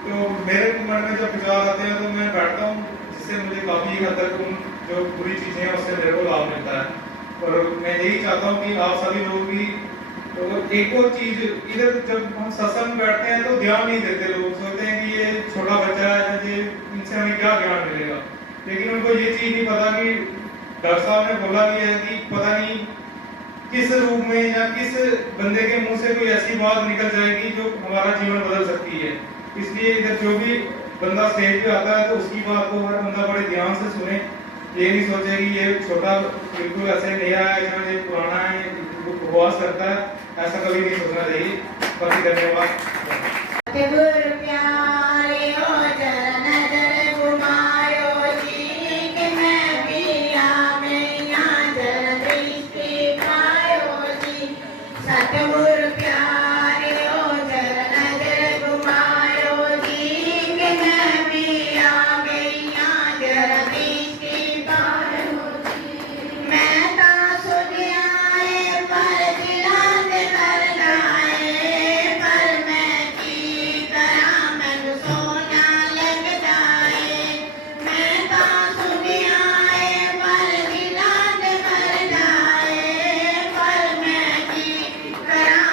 तो मेरे मन में जब विचार आते हैं तो मैं बैठता हूँ, जिससे मुझे काफ़ी हद तक उन जो बुरी चीज़ें हैं उससे मेरे को लाभ मिलता है। और मैं यही चाहता हूँ कि आप सभी लोग भी, तो एक और चीज़, इधर जब हम सत्संग में बैठते हैं तो ध्यान नहीं देते। लोग सोचते हैं कि ये छोटा बच्चा है, ये इनसे हमें क्या ज्ञान मिलेगा। लेकिन उनको ये चीज़ नहीं पता कि डॉक्टर साहब ने बोला भी है कि पता नहीं किस रूप में या किस बंदे के मुंह से कोई ऐसी बात निकल जाएगी जो हमारा जीवन बदल सकती है। इसलिए इधर जो भी बंदा स्टेज पे आता है तो उसकी बात को हर बंदा बड़े ध्यान से सुने। ये नहीं सोचे कि ये छोटा बिल्कुल ऐसे नया है या ये पुराना है, उपवास करता है, ऐसा कभी नहीं सोचना चाहिए। बाकी धन्यवाद। करा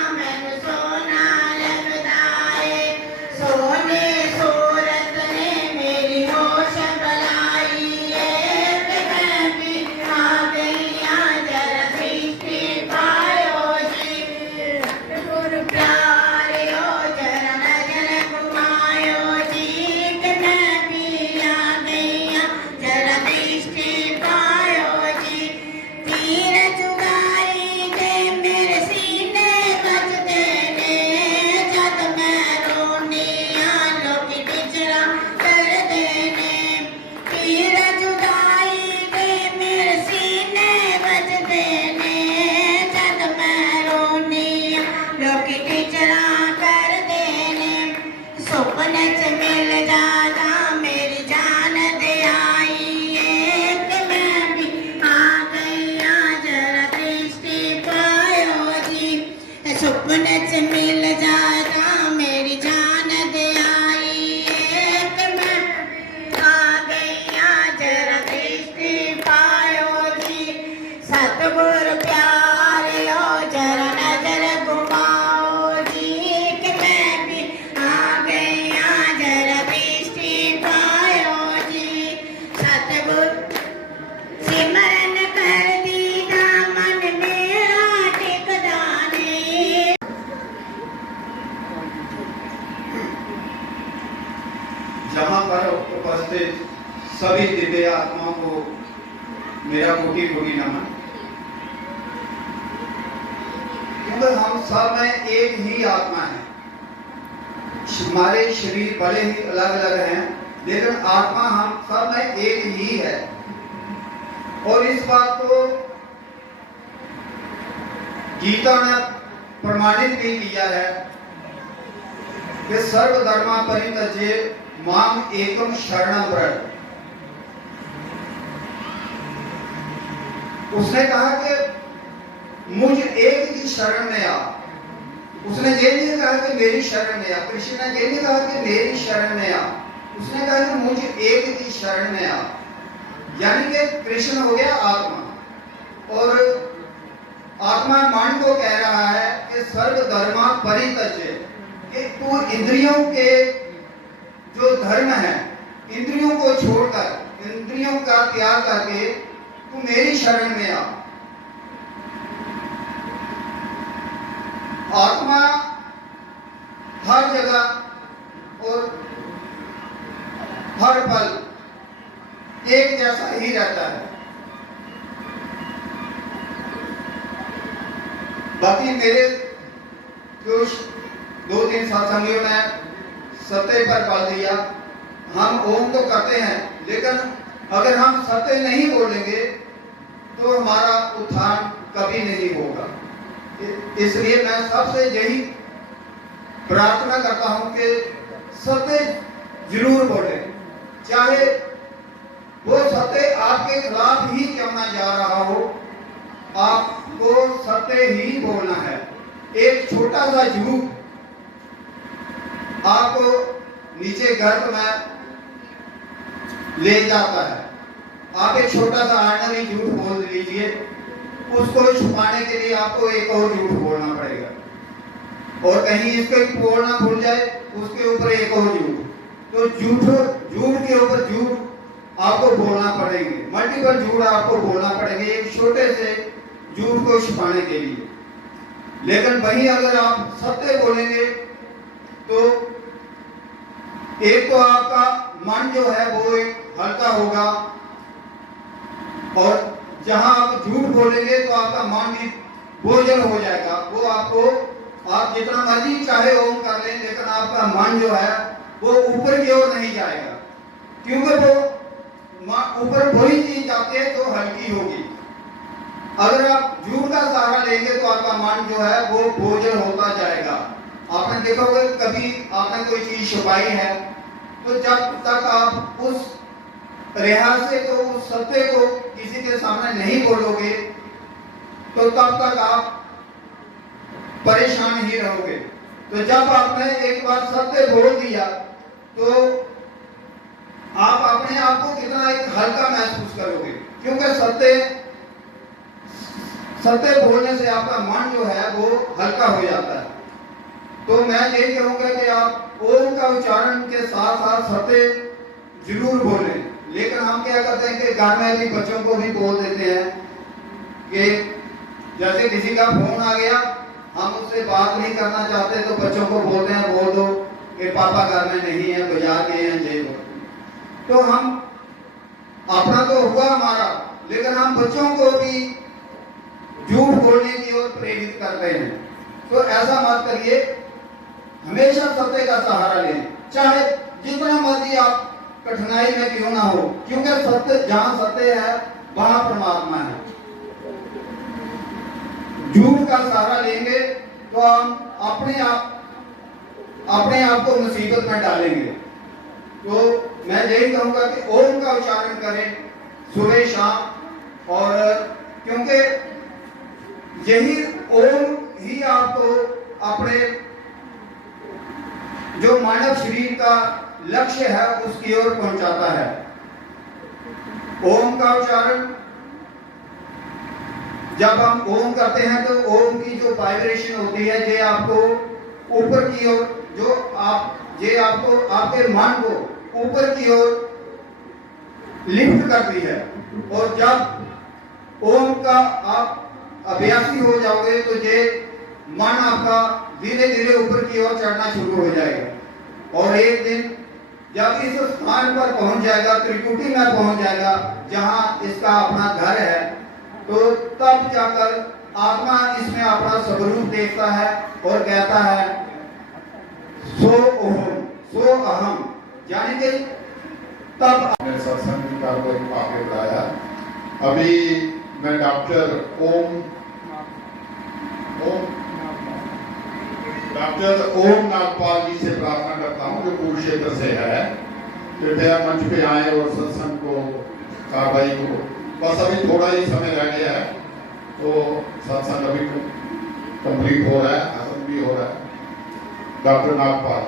सपने से मिल जाना मेरी जान दे आई एक मैं आ गई जरा दृष्टि पायो जी सतगुर प्यारियो जरा नजर घुमाओ जी कि मैं भी आ गई जरा दृष्टि पायो जी सतगुर सिमरन कर दीना मन मेरा टिकदाने। जहाँ पर उपस्थित सभी दिव्य आत्माओं को मेरा कोटि कोटि नमन। क्योंकि हम सब में एक ही आत्मा है। हमारे शरीर बड़े ही अलग अलग हैं, लेकिन आत्मा हम सब में एक ही है। और इस बात को गीता ने प्रमाणित भी किया है कि सर्वधर्मा परित्यज्य माम एकम शरणं व्रज। उसने कहा कि मुझ एक की शरण में आ। उसने ये नहीं कहा कि मेरी शरण में आ। कृष्ण ने ये नहीं कहा कि मेरी शरण में आ। उसने कहा कि मुझ एक की शरण में आ। यानी कि कृष्ण हो गया आत्मा, और आत्मा मन को कह रहा है कि सर्वधर्मा परित्यज्य, कि तू इंद्रियों के जो धर्म है, इंद्रियों को छोड़कर, इंद्रियों का त्याग करके तू मेरी शरण में आ। आत्मा हर जगह और हर पल एक जैसा ही रहता है। बाकी मेरे कुछ 2-3 सत्संगियों ने सत्य पर बल दिया। हम ओम तो करते हैं, लेकिन अगर हम सत्य नहीं बोलेंगे तो हमारा उत्थान कभी नहीं होगा। इसलिए मैं सबसे यही प्रार्थना करता हूं कि सत्य जरूर बोले, चाहे वो सत्य आपके खिलाफ ही क्यों ना जा रहा हो, आपको सत्य ही बोलना है। एक छोटा सा झूठ आपको नीचे गर्त में ले जाता है। आप एक छोटा सा ऑर्डिनरी झूठ बोल लीजिए, उसको छुपाने के लिए आपको एक और झूठ बोलना पड़ेगा, और कहीं इसको बोलना भूल जाए उसके ऊपर एक और झूठ। तो झूठ के ऊपर झूठ आपको बोलना पड़ेंगे, मल्टीपल झूठ आपको बोलना पड़ेंगे एक छोटे से झूठ को छुपाने के लिए। लेकिन वहीं अगर आप सत्य बोलेंगे तो एक तो आपका मन जो है वो एक हल्का होगा, और जहां आप झूठ बोलेंगे तो आपका मन भी बोझल हो जाएगा। वो आपको, आप जितना मर्जी चाहे ओम कर लें, लेकिन आपका मन जो है वो ऊपर की ओर नहीं जाएगा, क्योंकि वो ऊपर वही चीज जाती है तो हल्की होगी। अगर आप झूठ का सहारा लेंगे तो आपका मन जो है वो बोझल होता जाएगा। आपने देखा होगा कभी आपने कोई चीज छुपाई है, तो जब तक आप उस रिहाज से, तो उस सत्य को किसी के सामने नहीं बोलोगे तो तब तक आप परेशान ही रहोगे। तो जब आपने एक बार सत्य बोल दिया तो आप अपने आप को कितना एक हल्का महसूस करोगे, क्योंकि सत्य बोलने से आपका मन जो है वो हल्का हो जाता है। तो मैं यही कहूंगा कि आप ओम का उच्चारण के साथ साथ सत्य जरूर बोलें। लेकिन हम क्या करते हैं कि घर में भी बच्चों को भी बोल देते हैं कि जैसे किसी का फोन आ गया, हम उससे बात नहीं करना चाहते तो बच्चों को बोलते हैं बोल दो कि पापा घर में नहीं है, बाजार गए हैं, जय हो। तो हम अपना तो हुआ हमारा, लेकिन हम बच्चों को भी झूठ बोलने की ओर प्रेरित करते हैं। तो ऐसा मत करिए, हमेशा सत्य का सहारा लें, चाहे जितना मर्जी आप कठिनाई में क्यों ना हो, क्योंकि सत्य, जहां सत्य है वहां परमात्मा है। झूठ का सहारा लेंगे तो हम अपने आप को मुसीबत में डालेंगे। तो मैं यही कहूंगा कि ओम का उच्चारण करें सुबह शाम, और क्योंकि यही ओम ही आपको अपने जो मानव शरीर का लक्ष्य है उसकी ओर पहुंचाता है। ओम का उच्चारण जब हम ओम करते हैं तो ओम की जो वाइब्रेशन होती है ये आपको ऊपर की ओर ये आपको आपके मन को ऊपर की ओर लिफ्ट करती है। और जब ओम का आप अभ्यासी हो जाओगे तो ये मन आपका धीरे धीरे ऊपर की ओर चढ़ना शुरू हो जाएगा। और एक दिन जब इस स्थान पर पहुंच जाएगा, त्रिकुटी में पहुंच जाएगा जहां इसका अपना घर है, तो तब जाकर आत्मा इसमें अपना स्वरूप देखता है और कहता है सो ओम सो अहम, यानी कि तब सत्संग का कोई आपने बताया। अभी मैं डॉक्टर ओम नागपाल जी से प्रार्थना करता हूँ जो कुरुक्षेत्र से है, कृपया मंच पे आए और सत्संग को कार्रवाई को, बस अभी थोड़ा ही समय रह गया है तो सत्संग अभी कंप्लीट हो रहा है, आसन भी हो रहा है। डॉक्टर नागपाल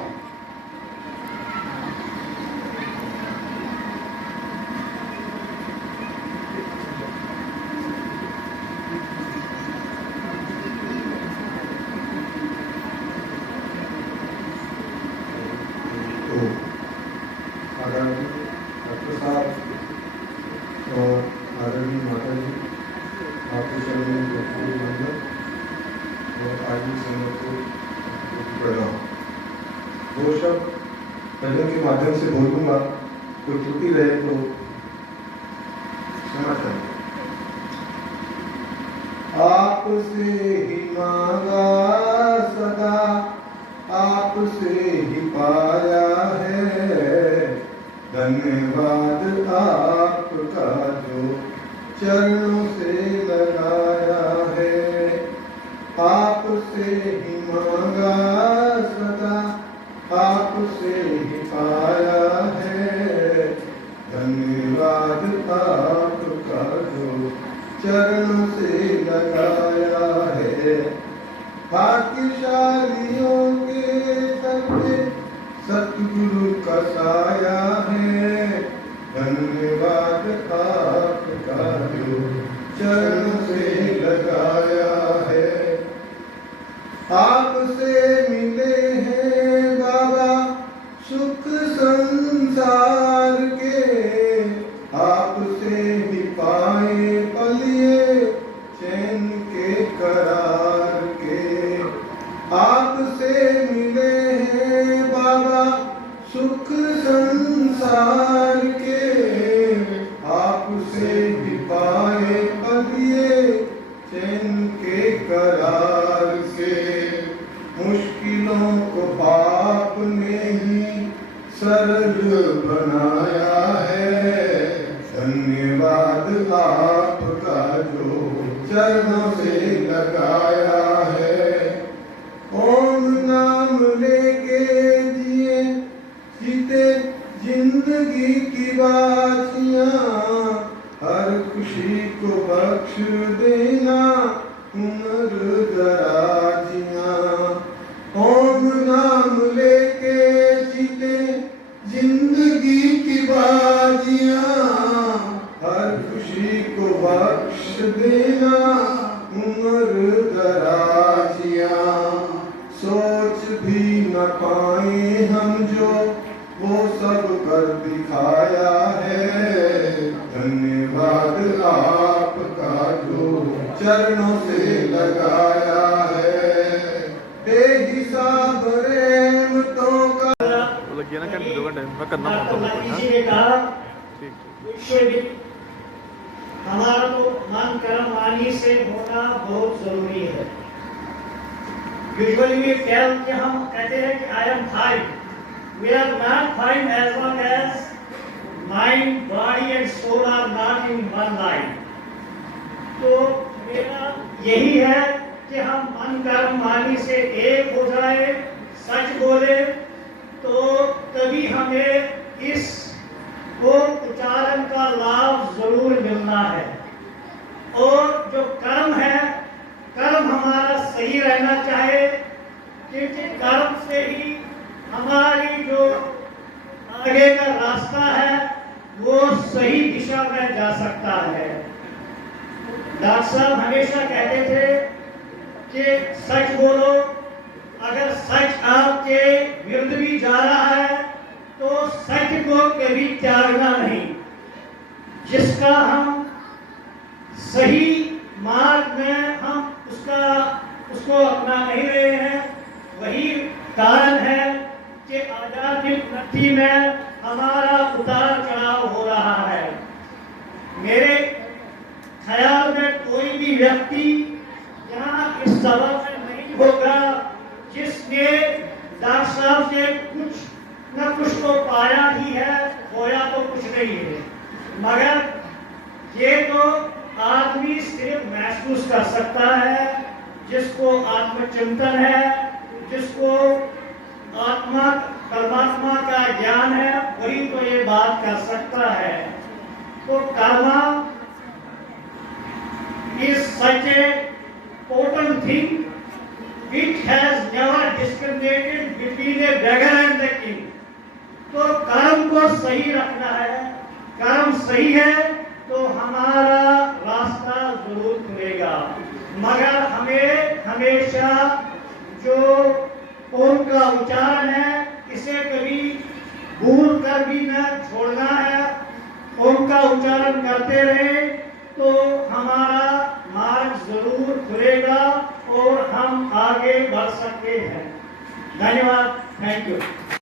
डॉक्टर साहब और आदरणीय माता जी, आपके चरणों में भक्ति वंदन और आदि संगत को प्रणाम। दो शब्द भजन के माध्यम से बोलूंगा, कोई त्रुटि रहे तो क्षमा करें। आपसे ही मांगा सदा, आपसे ही पाया है, धन्यवाद आपका जो चरणों से लगाया है। आपसे ही मांगा सदा, आपसे ही पाया है, धन्यवाद आपका जो चरणों से लगाया है। भाग्यशालियों के सत्य सतगुरु का साया है, धन्यवाद आपका जो चरणों से लगाया है। आपसे मिले हैं बाबा सुख संसार के, आपसे ही पाए पलिए चैन के करार के। आपसे मिले हैं बाबा सुख संसार के, आपसे ही पाए पलिए चैन के करार के। मुश्किलों को आपने ही सरल बनाया है, धन्यवाद आपका जो चरणों से लगाया है। ओम नाम लेके जिए जीते जिंदगी की बातियां, हर खुशी को बख्श देना हुनर दराजियां। ओम नाम लेके जीते जिंदगी की बाजियां, हर खुशी को बख्श देना हुनर दराजियां। सोच भी न पाए हम जो वो सब कर दिखाया है, धन्यवाद आपका जो चरणों से लगाया है। बेहिसाब रहमतों का लगी ना घंटे 2 घंटे मैं करना पड़ता है। किसी ने कहा हमारा तो मन कर्म वाणी से होना बहुत जरूरी है। यूजुअली वी टेल कि हम कहते हैं कि I am fine, we are not fine as long as mind body and soul are not in one line. तो मेरा यही है कि हम मन कर्म वाणी से एक हो जाए, सच बोले, तो तभी हमें इस उच्चारण का लाभ जरूर मिलना है। और जो कर्म है, कर्म हमारा सही रहना चाहे क्योंकि कर्म से ही हमारी जो आगे का रास्ता है वो सही दिशा में जा सकता है। डॉक्टर साहब हमेशा कहते थे कि सच बोलो, अगर सच आपके विरुद्ध भी जा रहा है तो सच को कभी त्यागना नहीं। जिसका हम सही मार्ग में हम उसको अपना नहीं रहे हैं, वही कारण है कि आध्यात्मिक उन्नति में हमारा उतार चढ़ाव हो रहा है। मेरे ख्याल में कोई भी व्यक्ति यहाँ इस सभा में नहीं होगा जिसने डॉक्टर साहब से कुछ न कुछ तो पाया ही है, खोया तो कुछ नहीं है। मगर ये तो आदमी सिर्फ महसूस कर सकता है जिसको आत्मचिंतन है, जिसको आत्मा परमात्मा का ज्ञान है, वही तो ये बात कर सकता है। तो Karma is such a potent thing which has never discriminated between a beggar and the king. तो कर्म को सही रखना है, कर्म सही है तो हमारा रास्ता जरूर खुलेगा। मगर हमें हमेशा जो ओम का उच्चारण है इसे कभी भूल कर भी न छोड़ना है। ओम का उच्चारण करते रहे तो हमारा मार्ग जरूर खुलेगा और हम आगे बढ़ सकते हैं। धन्यवाद। Thank you.